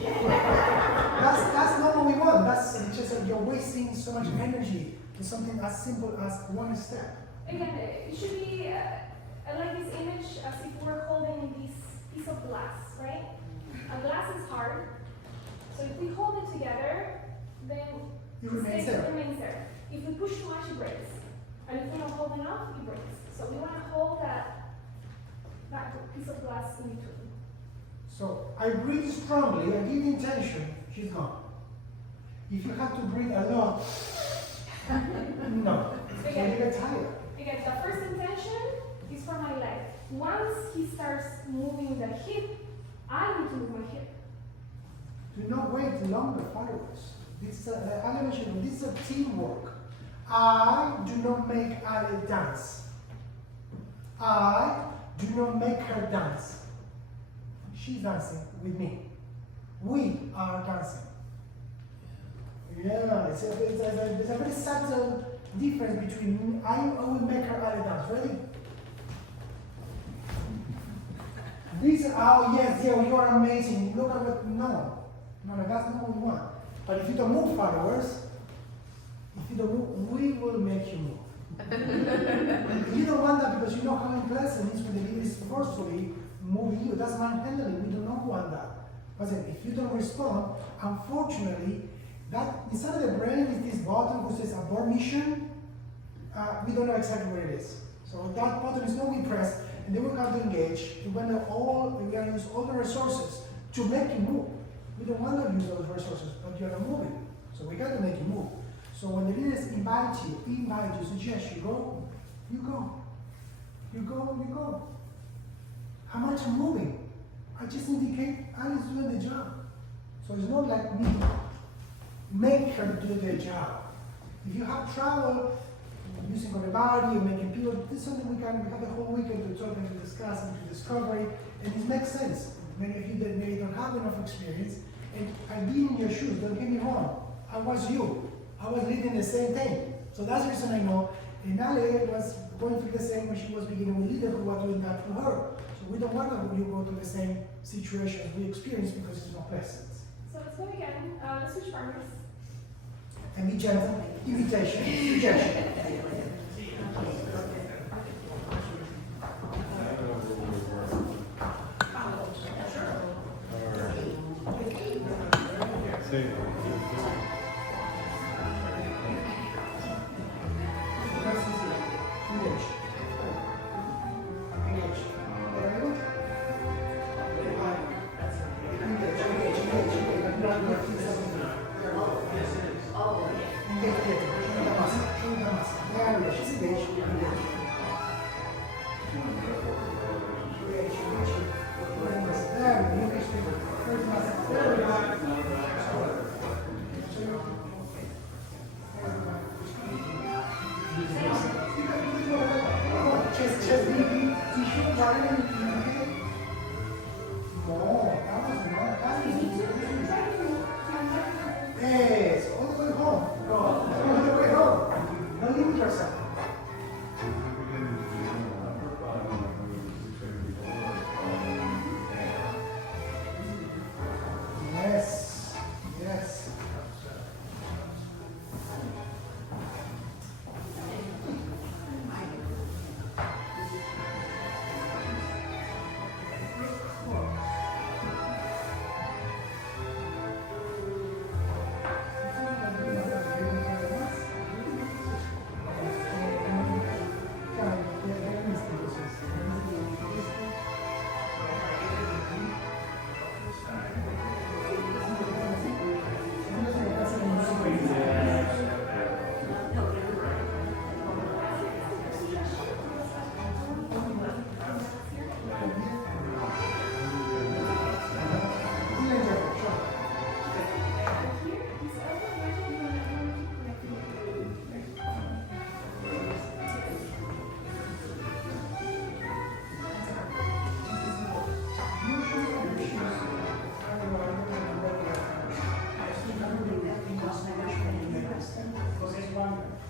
That's not what we want. That's just like you're wasting so much energy in something as simple as one step. Again, it should be, I like this image as if we're holding this piece of glass, right? A glass is hard. So if we hold it together, then It remains it there. remains there. If we push too much, it breaks. And if we don't hold enough, it breaks. So we want to hold that piece of glass in between. So I breathe strongly, I give the intention, she's gone. If you have to breathe a lot, no. So you get tired. Again, the first intention is for my leg. Once he starts moving the hip, I need to move my hip. Do not wait longer followers. This is this is a teamwork. I do not make Ali dance. I do not make her dance. She's dancing with me. We are dancing. Yeah, it's a very subtle difference between I will make her Ali dance. Ready? This, oh yes, yeah, you are amazing. Look at what, no, that's not what we want. But if you don't move, followers, if you don't move, we will make you move. You don't want that because you know how unpleasant it is when the leader is forcefully moving you. That's mind handling. We do not want that. But if you don't respond, unfortunately, that inside of the brain is this button which says abort mission. We don't know exactly what it is. So that button is going to be pressed, and then we're going to engage. We're going to use all the resources to make you move. We don't want to use those resources, but you're not moving. So we got to make you move. So when the leaders invite you, suggest you go, you go. You go, you go. How much I'm moving? I just indicate Ali's doing the job. So it's not like me make her do the job. If you have trouble using her body or making people, this is something we have a whole weekend to talk and to discuss and to discover, and it makes sense. Many of you that maybe don't have enough experience, and I've been in your shoes, don't get me wrong. I was you. I was leading the same thing. So that's the reason I know. And Ale was going through the same when she was beginning with leader who was doing that to her. So we don't want to you go to the same situation we experience because it's not pleasant. So let's go again. Let's switch partners. And be gentle, invitation, suggestion. Say, Engage. Engage. There we go. Yes, all the way home. All the way home. Don't limit yourself. Yes, yes.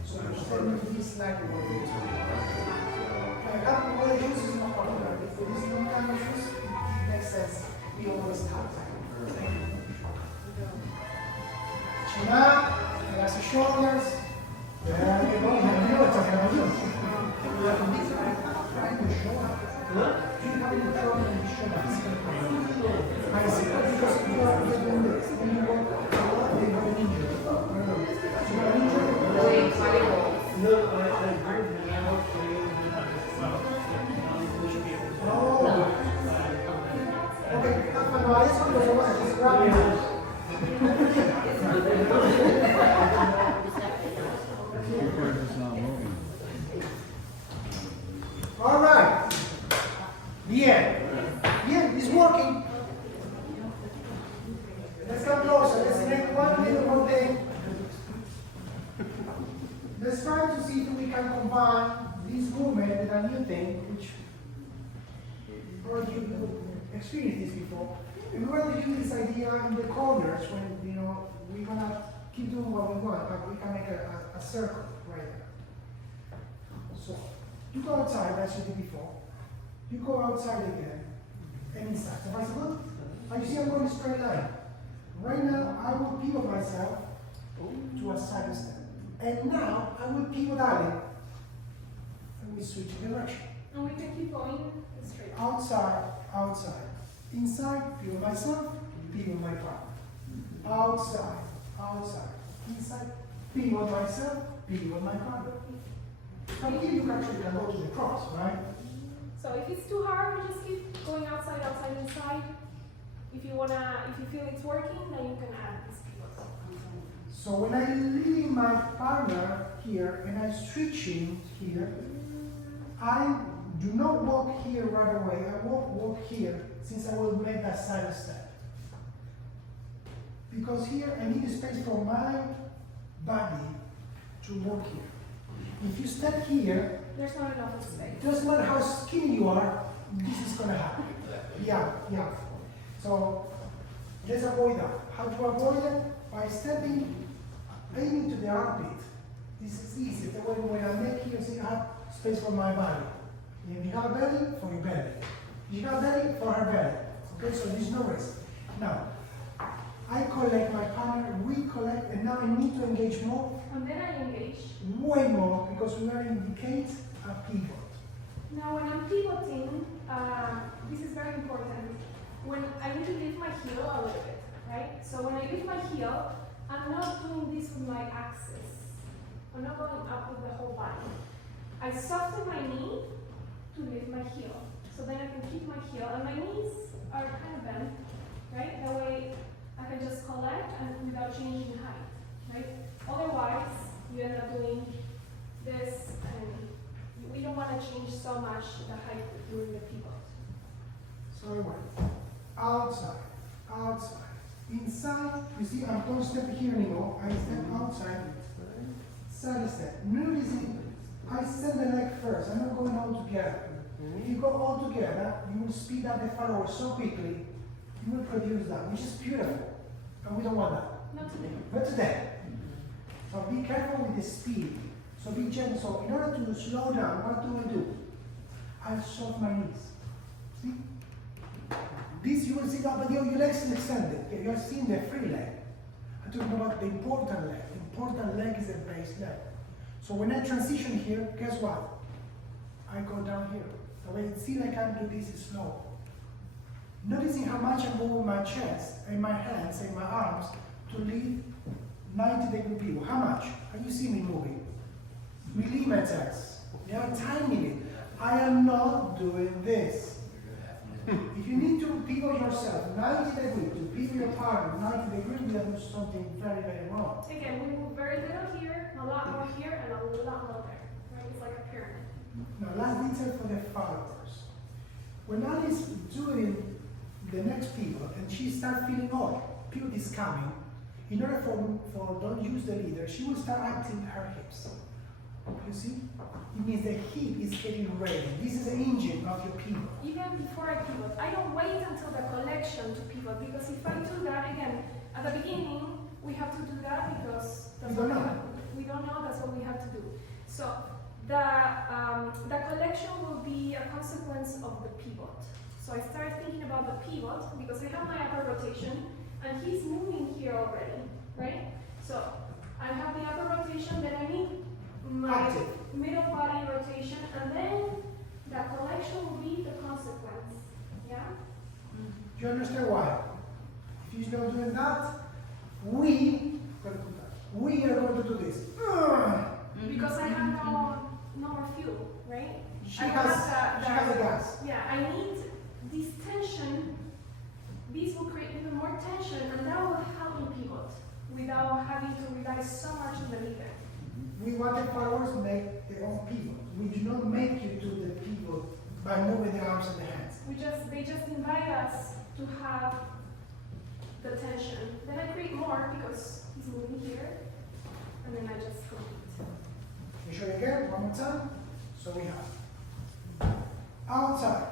So understanding this like a way to have all the issues is not popular. If there is no kind of issues, it makes sense. We always have that. Chin up, relax the shoulders. There you go. I know what talking about you. You have to be right in the shoulder. You have the shoulder and the shoulder. I see. Because you are doing this. And you work a lot, they have an injury. So you have an injury. Oh. Okay, no, I just want to just grab you. it's not moving. All right. Yeah, it's working. Let's come closer. Let's make one little more thing. Let's try to see if we can combine this movement with a new thing, which probably you experienced this before. And we're going to use this idea in the corners when we're gonna keep doing what we want, but we can make a circle right there. So you go outside, as you did before. You go outside again and inside. So I said, look, you see I'm going a straight line. Right now I will pivot myself to a side step. And now I will pivot out and we switch direction. And we can keep going straight. Outside, outside. Inside, pivot myself, pivot my partner. Outside, outside, inside, pivot myself, pivot my partner. From here you actually can go to the cross, right? So if it's too hard, you just keep going outside, outside, inside. If you feel it's working, then you can add these pivots. So when I leave my partner here and I switching here, I do not walk here right away. I won't walk here since I will make that side step. Because here I need a space for my body to walk here. If you step here, There's not enough space. doesn't matter how skinny you are, this is gonna happen. Yeah. So let's avoid that. How to avoid it? By stepping, aiming to the armpit. This is easy. The way when I make here, see, I have space for my body. If you have a belly, for your belly. If you have a belly, for her belly. Okay, so there's no risk. Now, I collect my partner, we collect, and now I need to engage more, And then I engage. way more, because we are indicate a pivot. Now when I'm pivoting, this is very important. When I need to lift my heel a little bit, right? So when I lift my heel, I'm not doing this with my axis. I'm not going up with the whole body. I soften my knee to lift my heel. So then I can keep my heel, and my knees are kind of bent, right? That way I can just collect and without changing height, right? Otherwise, you end up doing this, and we don't want to change so much the height during the pivot. So I went outside, inside. You see, I don't step here anymore. I step outside, side step. Noticing, I send the leg first. I'm not going all together. If you go all together, you will speed up the follower so quickly. You will produce that, which is beautiful, and we don't want that. Not today. But today. So be careful with the speed. So be gentle. So in order to slow down, what do? I soft my knees. See? This you will see that, but your legs is extended. You are seeing the free leg. I'm talking about the important leg. The important leg is the base leg. So when I transition here, guess what? I go down here. So when you see like I do this slow. Noticing how much I move my chest and my hands and my arms to lead 90-degree pivot. How much? Can you see me moving? Millimeters. They are tiny. I am not doing this. If you need to pivot yourself 90 degrees, to pivot your partner 90 degrees, we are doing something very, very wrong. Again, we move very little here, a lot more here, and a lot more there. Right? It's like a pyramid. Now, last detail for the followers. When Alice is doing the next pivot and she starts feeling, oh, pivot is coming, in order for don't use the leader, she will start acting her hips. You see? It means the hip is getting ready. This is the engine of your pivot. Even before I pivot, I don't wait until the collection to pivot, because if I do that, again, at the beginning, we have to do that because that's We don't what know. we don't know, that's what we have to do. So the collection will be a consequence of the pivot. So I start thinking about the pivot because I have my upper rotation and he's moving here already, right? So I have the upper rotation, then I need my Active. middle body rotation, and then the collection will be the consequence. Yeah? Do you understand why? If you're not doing that, we are going to do this. Because I have no more fuel, right? She I has have the gas. Yeah, I need this tension. This will create even more tension, and that will help me pivot without having to rely so much on the leader. We want the followers to make their own pivot. We do not make you do the pivot by moving the arms and the hands. They just invite us to have the tension. Then I create more because he's moving here, and then I just complete. Let me show you again, one more time. So we have outside,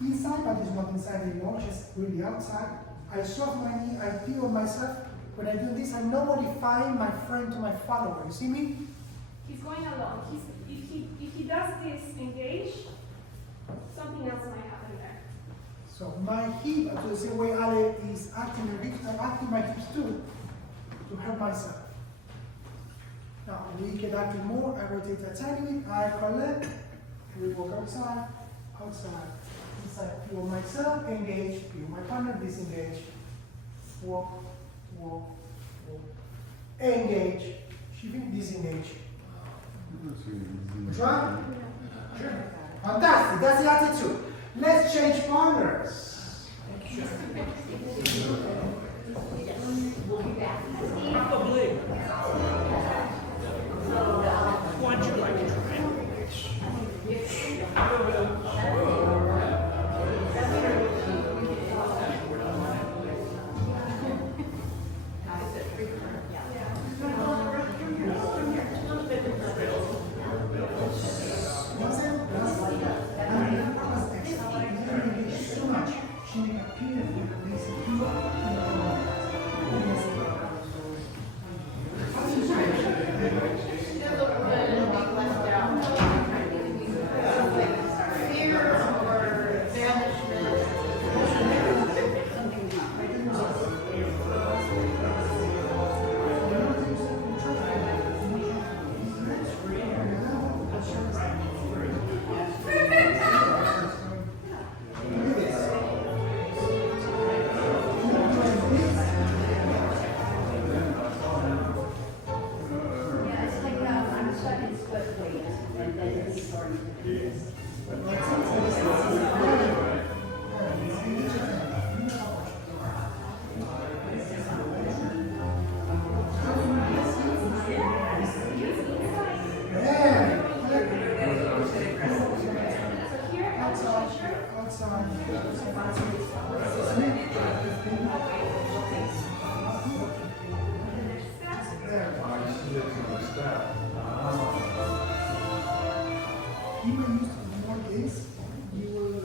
inside, but it's not inside anymore, just really outside. I soften my knee, I pivot myself. When I do this, I'm not modifying my friend to my follower. You see me? He's going along. If he does this engage, something else might happen there. So my hip, to the same way Ale is acting her hips, I'm acting my hips too, to help myself. Now, we get active more, I rotate a tiny bit, I collect, we walk outside, inside, pivot myself, engage, pivot my partner, disengage, walk, engage, she will disengage. Which one? Sure. Fantastic, that's the attitude. Let's change partners. Probably. Why'd you like to try? So much. She appeared with a basic Fear or banishment. Yeah, it's like, I'm studying split weight, and then it's starting to do this. People used to do more this, you will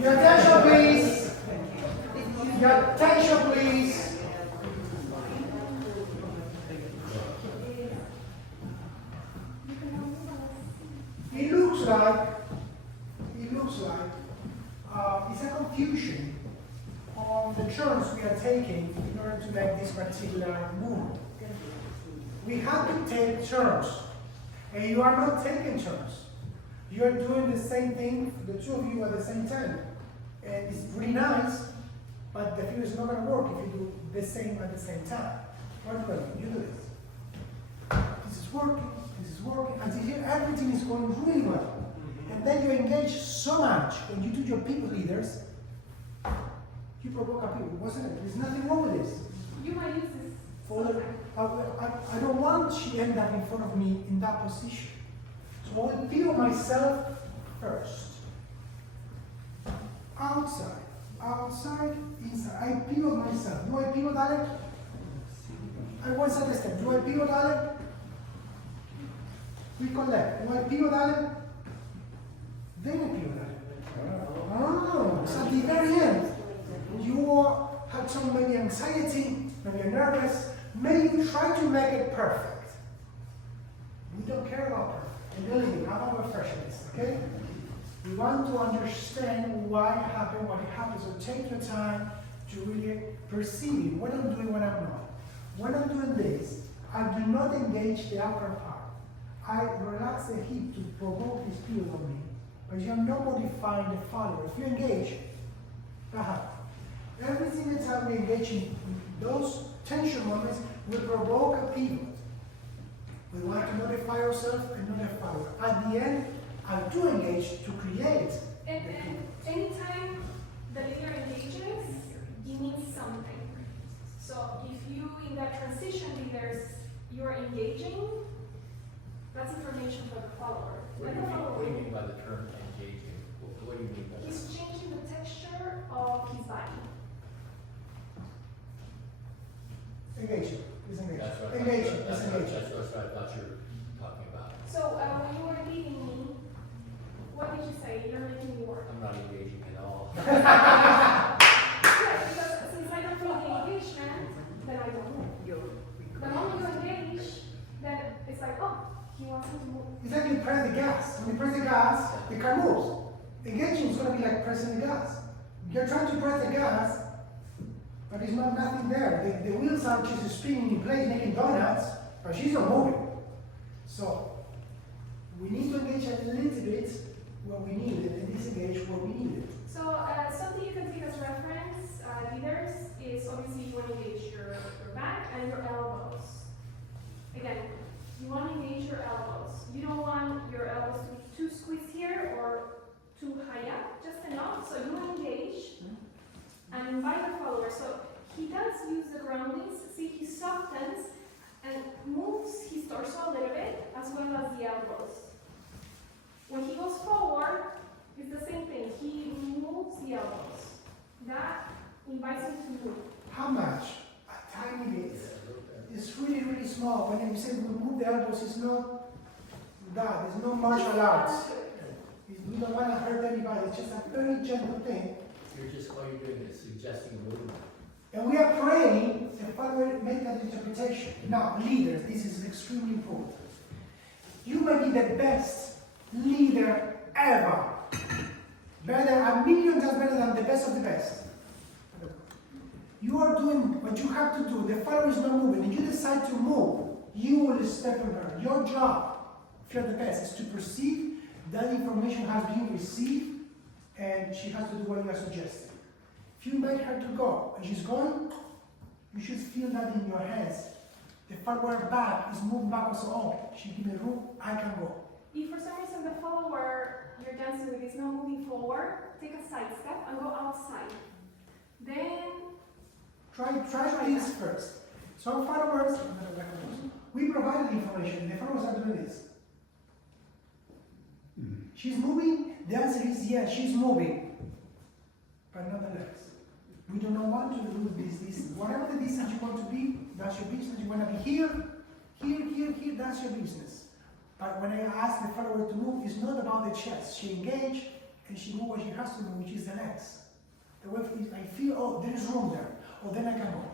Your attention, please. Your attention, please. It looks like it's a confusion on the turns we are taking in order to make this particular move. We have to take turns, and you are not taking turns. You are doing the same thing, the two of you at the same time. And it's really nice, but the figure is not going to work if you do the same at the same time. What do you do this? This is working, until here everything is going really well. And then you engage so much when you do your people leaders, you provoke a people, wasn't it? There's nothing wrong with this. You might use this. I don't want she end up in front of me in that position. So I will feel myself first. Outside, inside. I pivot myself. Do I pivot, Alec? I want to step. Do I pivot, Alec? Recollect. Do I pivot, Alec? Then I pivot, Alec. Oh, so at the very end, you have some maybe anxiety, maybe you're nervous. Maybe you try to make it perfect. We don't care about perfect. And believe me, I'm a perfectionist, okay? We want to understand why it happened, what happened. So take your time to really perceive what I'm doing, what I'm not. When I'm doing this, I do not engage the upper part. I relax the hip to provoke his feel on me, but you're not modifying the follower. If you engage, every single time we engage in those tension moments, we provoke a pivot. We want to modify ourselves and not a follower. At the end, I do engage to create. And anytime the leader engages, it means something. So if you, in that transition leaders, you're engaging, that's information for the follower. What do you mean by the term engaging? What do you mean by that? He's changing the texture of his body. Engaging. It's engaging. That's what Engaging. It's that's engaging. what I thought you were talking about. So when you were leading me, what did you say? You're making me work. I'm not engaging at all. Yeah, because since I don't feel the engagement, then I don't move. The moment you engage, then it's like, oh, he wants me to move. It's like you press the gas. When you press the gas, the car moves. Engaging is going to be like pressing the gas. You're trying to press the gas, but there's nothing there. The wheels are just spinning in place, making donuts, but she's not moving. So we need to engage a little bit where we need it, and disengage where we need it. So something you can take as reference, leaders, is obviously you want to engage your back and your elbows. Again, you want to engage your elbows. You don't want your elbows to be too squeezed here or too high up, just enough. So you want to engage and invite the follower. So he does use the groundings. See, he softens and moves his torso a little bit as well as the elbows. When he goes forward, it's the same thing. He moves the elbows. That invites him to move. How much? A tiny bit. It's really, really small. When we say we move the elbows, it's not that. It's not martial arts. We don't want to hurt anybody. It's just a very gentle thing. You're just, all you're doing is suggesting a movement. And we are praying the Father make that interpretation. Now, leaders, this is extremely important. You may be the best leader ever. Better, a million times better than the best of the best. You are doing what you have to do. The Father is not moving, and you decide to move. You will step on her. Your job, if you're the best, is to perceive that information has been received and she has to do what you are suggesting. If you invite her to go and she's going, you should feel that in your hands. The follower back is moved backwards. Oh, she give me room, I can go. If for some reason the follower you're dancing with is not moving forward, take a side step and go outside. Then Try this first. Some followers, we provided information, the followers are doing this. She's moving, the answer is yes, she's moving. But not the legs. We do not want to do this. Whatever the distance you want to be, that's your business. You want to be here, that's your business. But when I ask the follower to move, it's not about the chest. She engaged and she moves what she has to move, which is the legs. The way I feel, oh, there is room there. Oh, then I can go.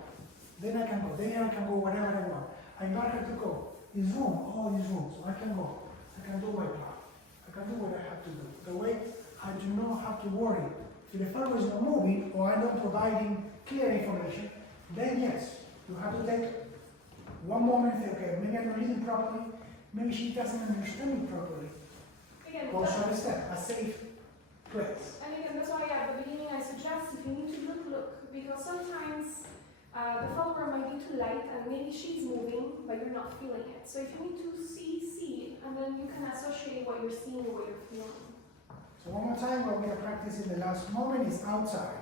Then I can go wherever I want. I invite her to go. There's room, all these rooms. So I can go. I can do my part. I can do what I have to do. The way I do not have to worry. If the follower is not moving or I'm not providing clear information, then yes, you have to take one moment and say, okay, maybe I'm not reading properly, maybe she doesn't understand me properly. again, Go short step, a safe place. and again, that's why at the beginning I suggest if you need to look, because sometimes the follower might be too light and maybe she's moving, but you're not feeling it. So if you need to see, and then you can associate what you're seeing with what you're feeling. So one more time, what we are practicing the last moment is outside.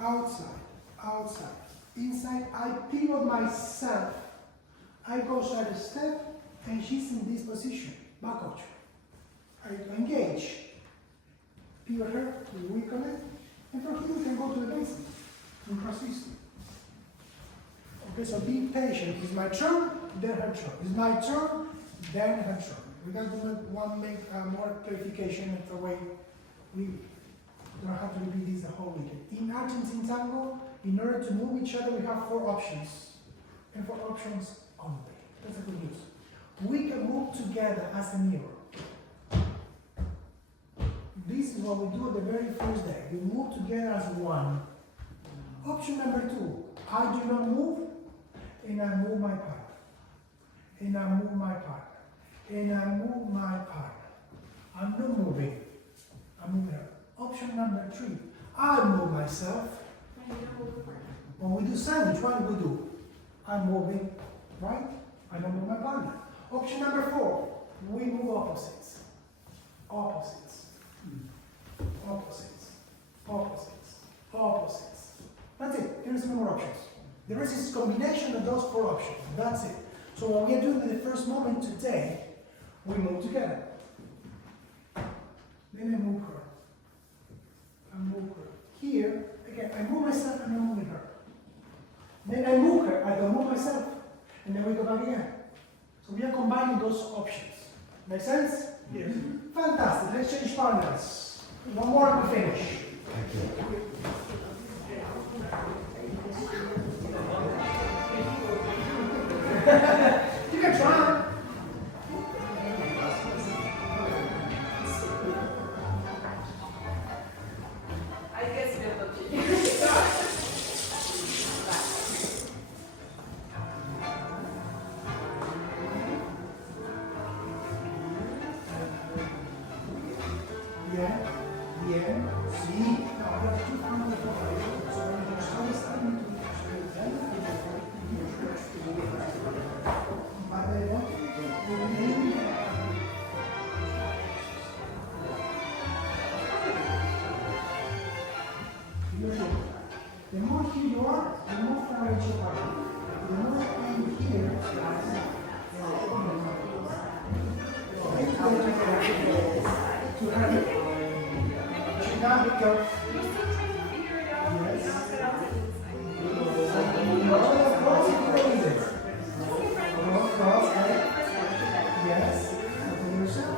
Outside. Inside, I pivot myself. I go side step, and she's in this position, back out. I engage. Pivot her, we connect, and from here we can go to the basement and proceed. Okay, so be patient. It's my turn, then her turn. It's my turn, then her turn. We got to make more clarification of the way we don't have to repeat this the whole weekend. In Argentine tango, in order to move each other, we have 4 options. And 4 options only. That's the good news. We can move together as a mirror. This is what we do the very first day. We move together as one. Option number 2, I do not move, and I move my partner. And I move my partner. And I move my partner. I'm not moving. I'm moving her. Option number 3, I move myself. And you don't move the partner. When we do sandwich, what do we do? I'm moving, right? I don't move my partner. Option number 4, we move opposites. Opposites. Opposites. Opposites. Opposites. That's it. Here's no more options. The rest is combination of those 4 options. That's it. So what we are doing in the first moment today, we move together. Then I move her. I move her. Here, again, I move myself and I move with her. Then I move her, I don't move myself. And then we go back again. So we are combining those options. Make sense? Yes. Fantastic. Let's change partners. One more and we finish. You can try. I guess we're looking. Bien, sí. Ahora tú cuando the more here you are, the more far away you are. The more I'm here, to her. She now becomes You're still trying to figure it out, but Yes. you're not gonna have to inside.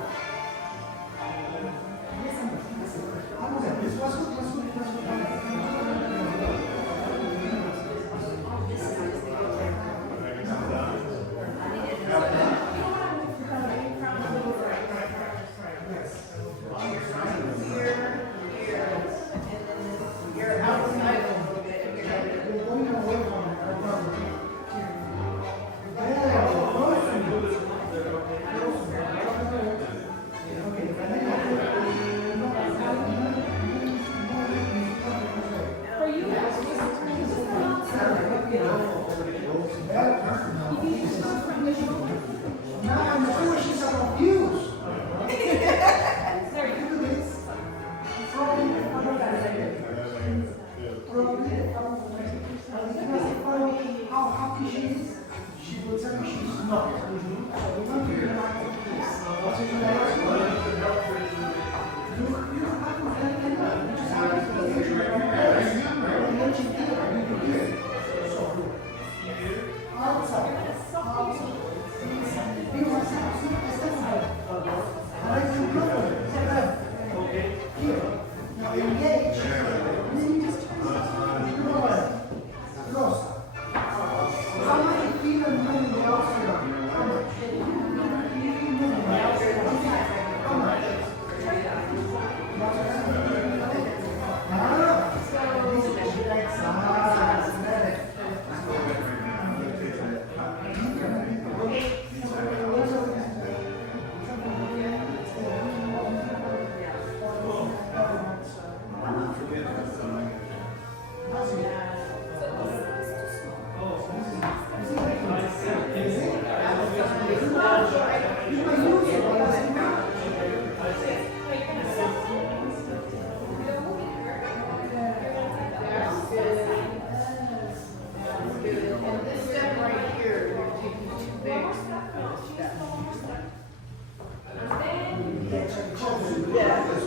Yes. You're outside a little bit and you're We're going away from our problem. Yeah, closer.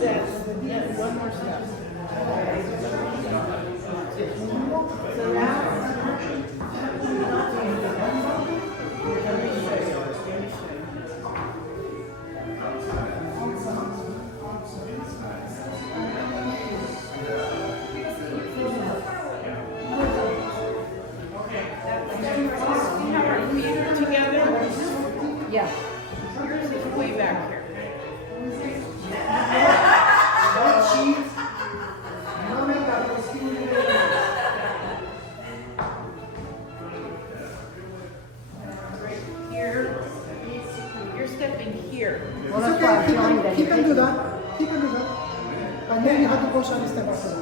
One more step. So now, We have our computer together. Yeah. Yours is way back here. Spreadsheet. No makeup, no skin. Here. You're stepping here. It's okay, he can do that. He can do that. But then you have to go some step after that.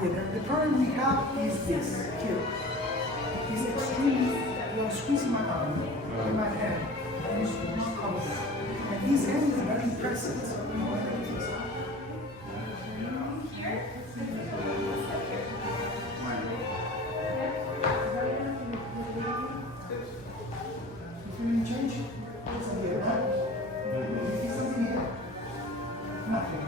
Yeah, the problem we have is this here. It's extremely, you are squeezing my arm in my hand, and it's not comfortable. And this hand is very present. If you change, it's here, right? It's something here. Nothing.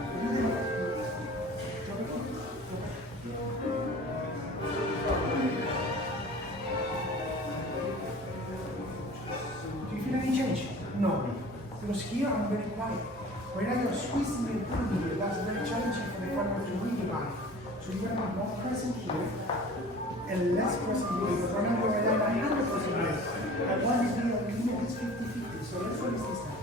Do you feel any change? No. Because here I'm very quiet. When you're squeezing and pulling here, that's very challenging for the farmer to read the body. So you're gonna be more present here and less present here. Because remember, when I'm 100% here, I want to be a limit is 50-50. So let's finish this now.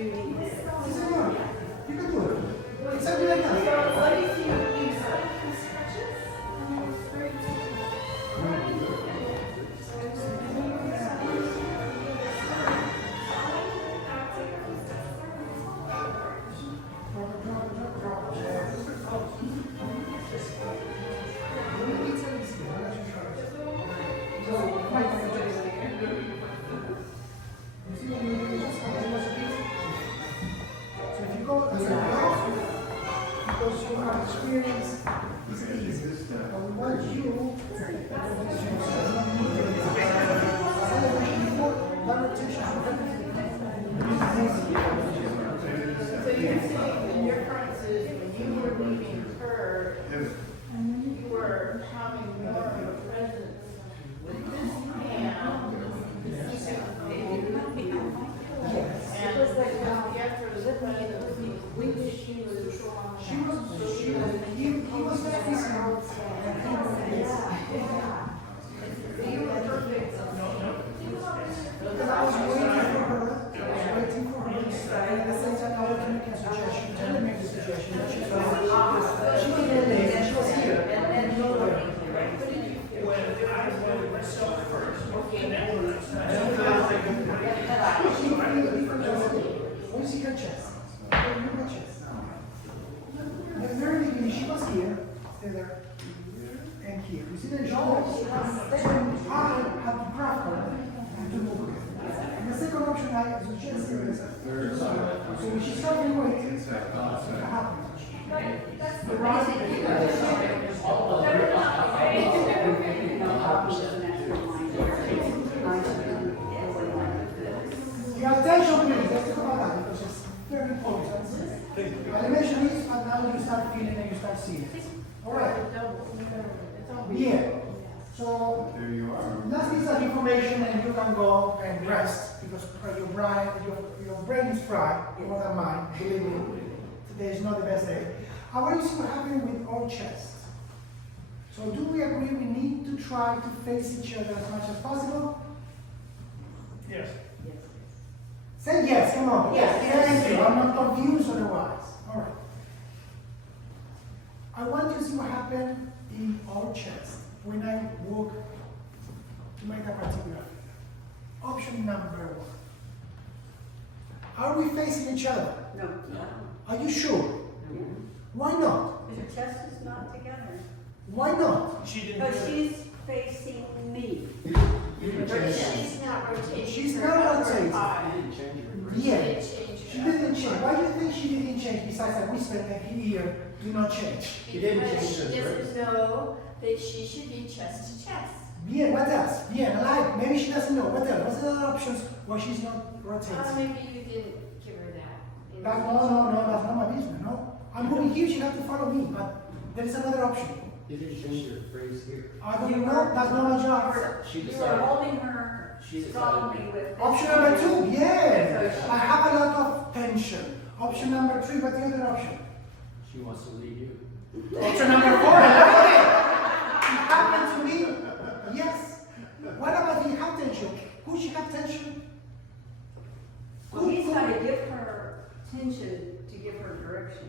Yes, senor. You can do it. It's something like that. So if you go as a block, because you have experience, it's easy. But we want you so you're saying the difference is when you were leaving her, you were having more of a presence with this hand. And with the effort of the presence, she he was very physical. you were perfect. Because I was waiting for her. And at the same time, I was making a suggestion. Trying to make a suggestion. She didn't leave, and she was here. And nowhere. When you see her chest, look at her chest. At the very beginning, she was here, stay there, and here. You see that she was? So I have to grab her and to move her. And the second option I suggest is, so when she starts to wait, what happens? That's The right. Your attention, please. Let's talk about that because it's very important. Animation is, and now you start feeling and you start seeing it. All right. Yeah. So that is that information, and you can go and rest because your brain is fried more than mine. Believe me, today is not the best day. I want to see what happens with our chest. So do we agree we need to try to face each other as much as possible? Yes. Say yes, come on. Yes. Thank you. I'm not confused otherwise. All right. I want you to see what happened in our chest when I walk to make a particular figure. Option number 1. Are we facing each other? No. Are you sure? Why not? Your chest is not together. Why not? She didn't. But she's facing me. She's not rotating. She's her not upper rotating. eye. Yeah. She didn't change change? Why do you think she didn't change besides a whisper and here, do not change? She didn't Because change she her dress. doesn't know that she should be chest to chest. Bien, what else? Bien, like, maybe she doesn't know. What else? What's the other options why she's not rotating? Maybe you didn't give her that. No, that's not my business, no. I'm moving here, she has to follow me, but there is another option. You didn't change your phrase here. I don't know, that's not my job. She You were decided. holding her She decided. strongly with this. Option number 2, yeah. So she- I have a lot of tension. Option number 3, what's the other option? She wants to leave you. Option number 4, I like it. It happened to me, yes. What about the have tension? Could she have tension? Well, he's gotta give her tension to give her direction.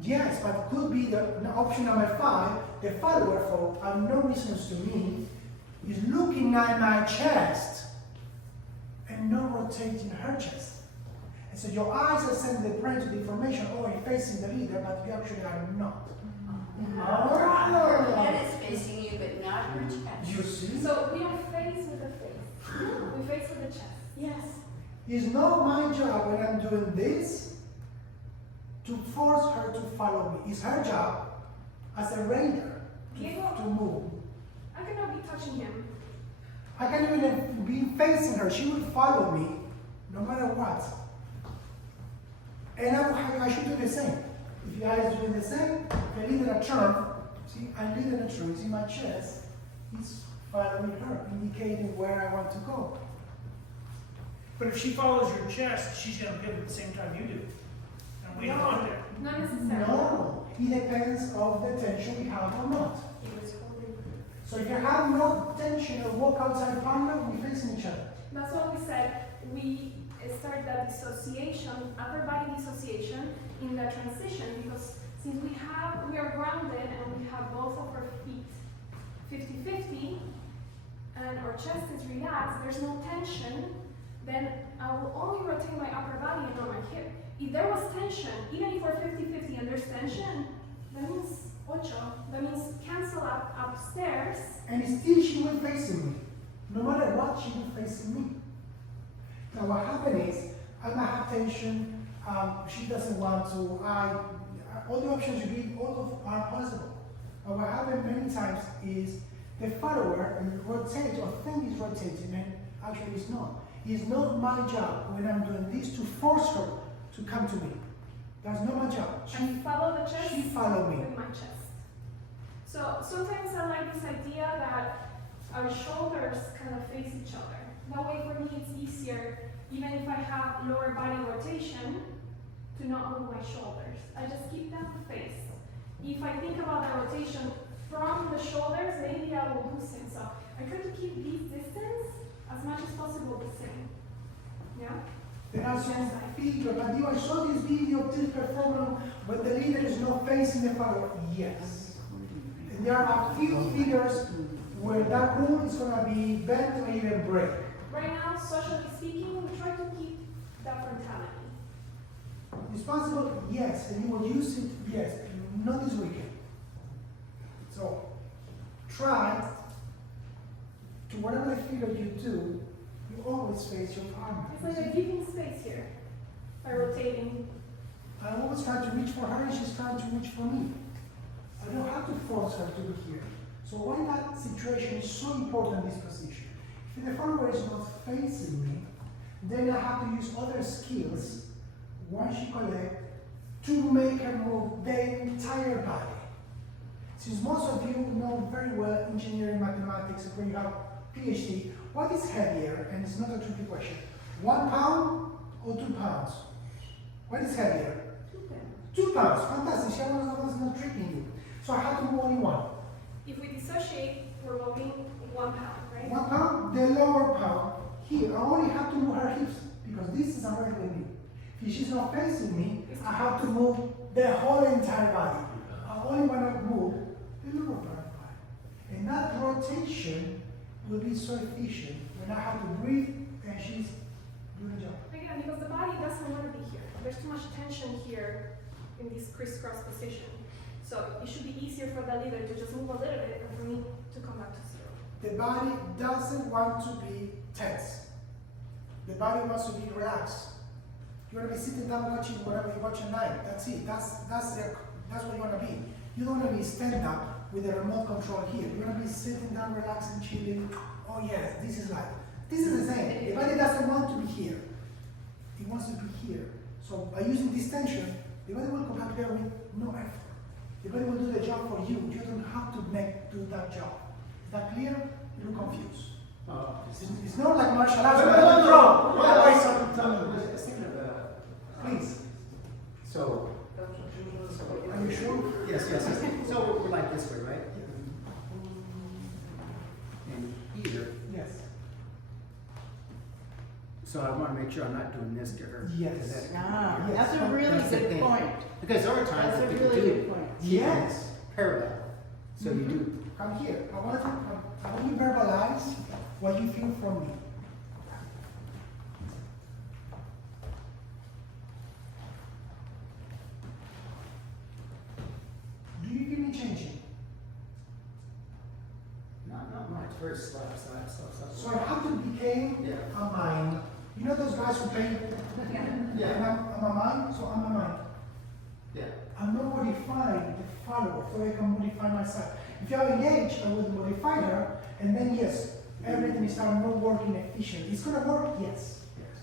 Yes, but could be the option number 5, the follower for no reasons to me, is looking at my chest and not rotating her chest. And so your eyes are sending the brain to the information, oh, you're facing the leader, but you actually are not. Her Oh. head is facing you, but not her chest. You see? So we don't face with the face. We face with the chest. Yes. It's not my job when I'm doing this to force her to follow me. It's her job as a raider Diego, to move. I cannot be touching him. I can even be facing her. She will follow me no matter what. And I should do the same. If you guys do the same, if I lead in a turn, see, I lead in a turn, see my chest, it's following her, indicating where I want to go. But if she follows your chest, she's gonna pivot at the same time you do. And wait on there. Not necessarily. No, it depends of the tension we have or not. He was holding. So if you have no tension or walk outside the partner, we facing each other. That's what we said. We start that dissociation, upper body dissociation in the transition because since we are grounded and we have both of our feet 50-50 and our chest is relaxed, there's no tension, then I will only rotate my upper body and not my hip. If there was tension, even if we're 50-50 and there's tension, that means ocho. That means cancel out upstairs. And still she will facing me. No matter what, she will facing me. Now what happened is, I might have tension, she doesn't want to, all the options you give, all of are possible. But what happened many times is the follower rotates or think is rotating and actually it's not. It's not my job when I'm doing this to force her to come to me. That's not my job. And follow the chest She follow me. with my chest. So sometimes I like this idea that our shoulders kind of face each other. That way for me it's easier, even if I have lower body rotation, to not move my shoulders. I just keep them faced. If I think about the rotation from the shoulders, maybe I will loosen. So I try to keep this distance as much as possible the same. Yeah? There are some figures, but I saw this video of this performance when the leader is not facing the follower. Yes. And there are a few figures where that rule is going to be bent or even break. Right now, socially speaking, we try to keep that frontality. It's possible, yes, and you will use it, yes, not this weekend. So, try to whatever figure you do, you always face your partner. It's like a giving space here by rotating. I always try to reach for her and she's trying to reach for me. I don't have to force her to be here. So why that situation is so important, this position? If the follower is not facing me, then I have to use other skills once she collects to make her move the entire body. Since most of you know very well engineering mathematics, when you have PhD, what is heavier? And it's not a tricky question. 1 pound or 2 pounds? What is heavier? 2 pounds. Fantastic. She was not tricking you. So I have to move only one. If we dissociate, we're moving 1 pound, right? 1 pound, the lower pound here. I only have to move her hips because this is already with me. If she's not facing me, I have to move the whole entire body. I only want to move the lower part of the body. And that rotation will be so efficient when I have to breathe and she's doing the job. Again, because the body doesn't want to be here. There's too much tension here in this crisscross position. So it should be easier for the leader to just move a little bit and for me to come back to zero. The body doesn't want to be tense. The body wants to be relaxed. You wanna be sitting down watching whatever you watch at night. That's it. That's what you wanna be. You don't wanna be stand up with a remote control here. You wanna be sitting down, relaxing, chilling. Oh yes, this is life. This is the same. The body doesn't want to be here. It wants to be here. So by using this tension, the body will come back there with no effort. The body will do the job for you. You don't have to do that job. Is that clear? You look confused. It's not like martial arts. No. Otherwise, please. So, Are you sure? yes. So we're like this way, right? And here, Yes. so I want to make sure I'm not doing this to her. Yes. Because that- Ah, Yes. that's a really That's the good thing. point. Because there are times That's a that people really do good point. Yes. parallel. So you do. Come here. I want you to verbalize what you feel from me. Do you feel me changing? Not much. Very slap. So I have to become Yeah. a mind. You know those guys who paint? Yeah. I'm a mind, so I'm a mind. Yeah. I'm not modifying the follower, so I can modify myself. If you are engaged, I will modify her, and then yes, everything is now not working efficiently. It's gonna work, yes,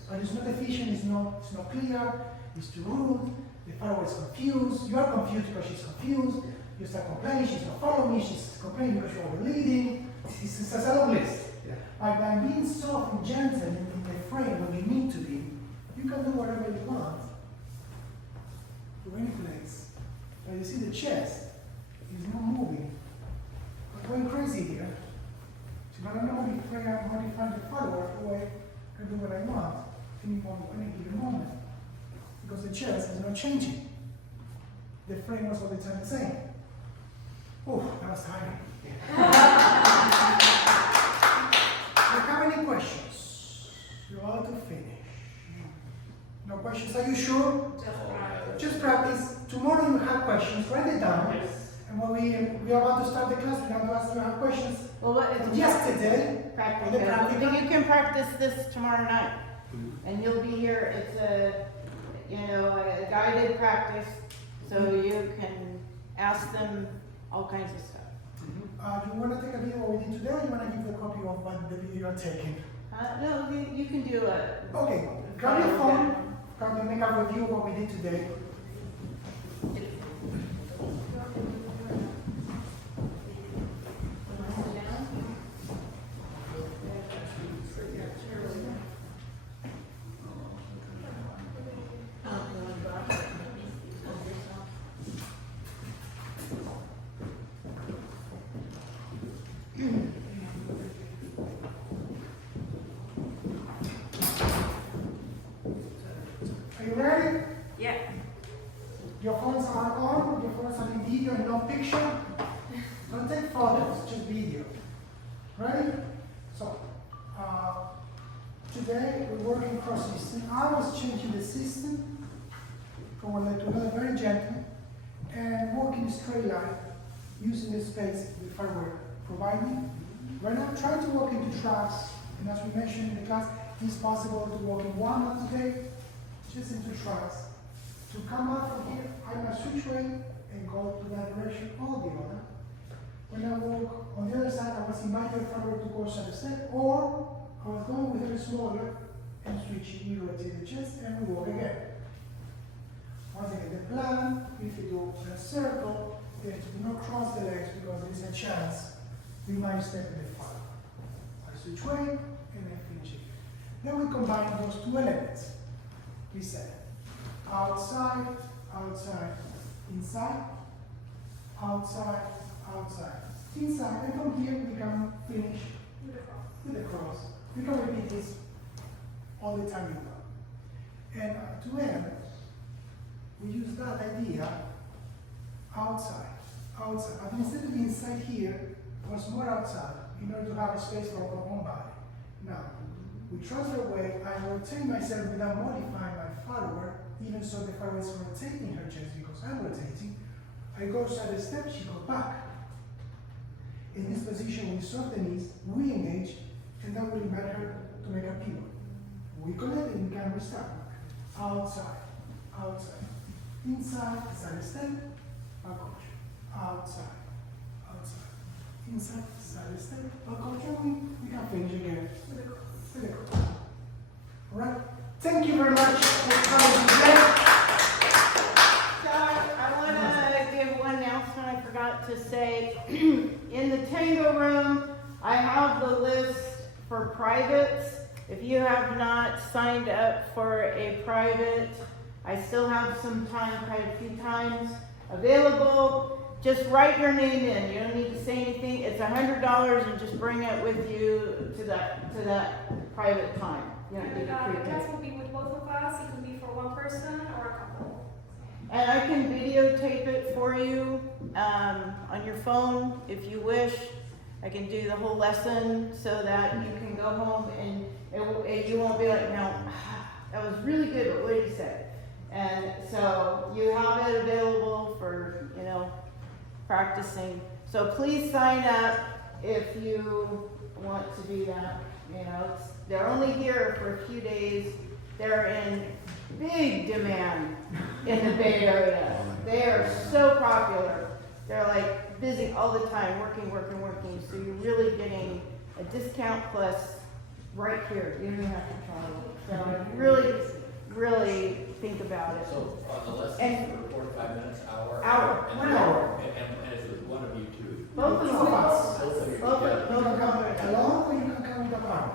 but it's not efficient. It's not clear. It's too rude. The follower is confused. You are confused because she's confused. You start complaining. She's not following me. She's complaining because you're overleading. It's a long list. Yeah. By being soft and gentle in the frame when you need to be, you can do whatever you want to any place. But you see the chest is not moving. I'm going crazy here. So if I don't modify the follower, I can do what I want any given moment. Because the chest is not changing. The frame was all the time the same. Oh, that was tiring. Do you have any questions? You're about to finish. No questions? Are you sure? Just practice. Tomorrow you have questions. Write it down. And when we are about to start the class, we're going to ask you have questions. Well, what is Yesterday, practice? the practical. You can practice this tomorrow night, and you'll be here. It's a guided practice, so you can ask them all kinds of stuff. You want to take a video of what we did today, or you want to give the copy of what the video you're taking? No, you can do a. Okay, grab your phone. Can you make a review of what we did today? Are you ready? Yeah. Your phones are on, your phones are in video and no picture. Don't take photos, just video. Ready? So, today we're working cross system. I was changing the system from one leg to another, very gentle, and walking straight line using the space the firmware providing. Right now, try to walk into tracks, and as we mentioned in the class, it's possible to walk in one of today, just into tracks. To come out from here, I must switch way and go to that direction or the other. When I walk on the other side, I was inviting the firmware to go side step, or I was going with her smaller and switching, we rotate the chest and we walk again. Once again, the plan, if you do a circle, you have to do not cross the legs because there is a chance we might step in the fire. I switch way and then finish it. Then we combine those two elements. We said outside, outside, inside, outside, outside, inside, and from here we can finish with the cross. We can repeat this all the time you want. And to end, we use that idea outside, outside. But instead of inside here, it was more outside in order to have a space for our own body. Now, we transfer away, I rotate myself without modifying my follower, even so the follower is rotating her chest because I'm rotating. I go side step, she goes back. In this position, we soft the knees, we engage, and that will invite her to make a pivot. We connect and we can restart. outside, outside. Inside, side step, approach. Outside, outside. Inside, side step, approach. And we can finish again with the cross. Alright? Thank you very much for coming today. So I want to give one announcement I forgot to say. In the Tango Room, I have the list for privates. If you have not signed up for a private, I still have some time, quite a few times available. Just write your name in. You don't need to say anything. It's $100 and just bring it with you to that private time. You don't need And to the prepay. class will be with both of us. It can be for one person or a couple. And I can videotape it for you on your phone if you wish. I can do the whole lesson so that you can go home and you won't be like, no, that was really good, but what did he say? And so you have it available for, practicing. So please sign up if you want to do that. They're only here for a few days. They're in big demand in the Bay Area. They are so popular. They're like busy all the time, working. So you're really getting a discount plus right here. You don't even have to travel. So really think about it. So, the lesson And- for 45 minutes, hour? Hour, And- 1 hour. And it's with one of you two? Both of Both of us. Both of you Both together? You can come alone or you can come with a partner.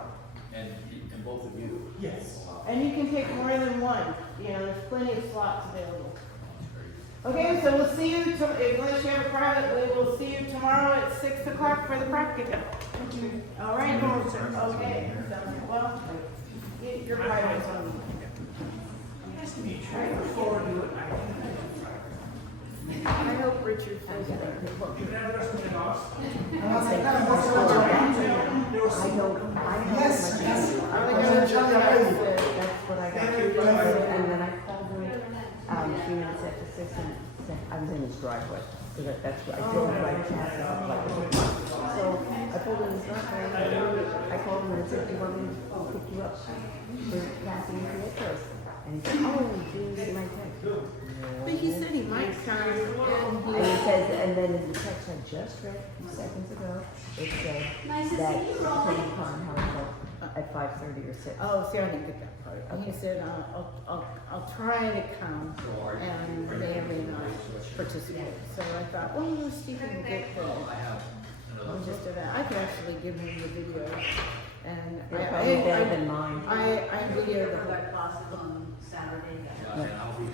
And both of you? Yes. Wow. And you can take more than one. There's plenty of slots available. That's great. Okay, so we'll see you, unless you have a private, we will see you tomorrow at 6 o'clock for the practical. All right, okay, well, your private on. Nice to meet you. I look forward to it. I hope Richard feels better. You can have the rest of the boss. And I'll say, "Come, what's your name?" There was some- Yes, yes. Are they gonna tell you how to sit? That's what I got. Thank you. And then I called her, a few minutes after 6 and said, I was in his driveway. So that's what I drove right past it. So I pulled in his driveway, I called him and said, do you want me to pick you up for Kathy and Pietros? And he said, oh, geez, my text. But he said he might come, And he says, and then in the text I just read a few seconds ago, it said that depending upon how it felt at 5:30 or 6. Oh, see, I didn't get that part. He said, I'll try to come and may or may not participate. So I thought, well, let's see if we can get the I have another. just of that. I could actually give him the video. And They're probably better than mine. I videoed the whole That classes on Saturday. Yeah, and I'll be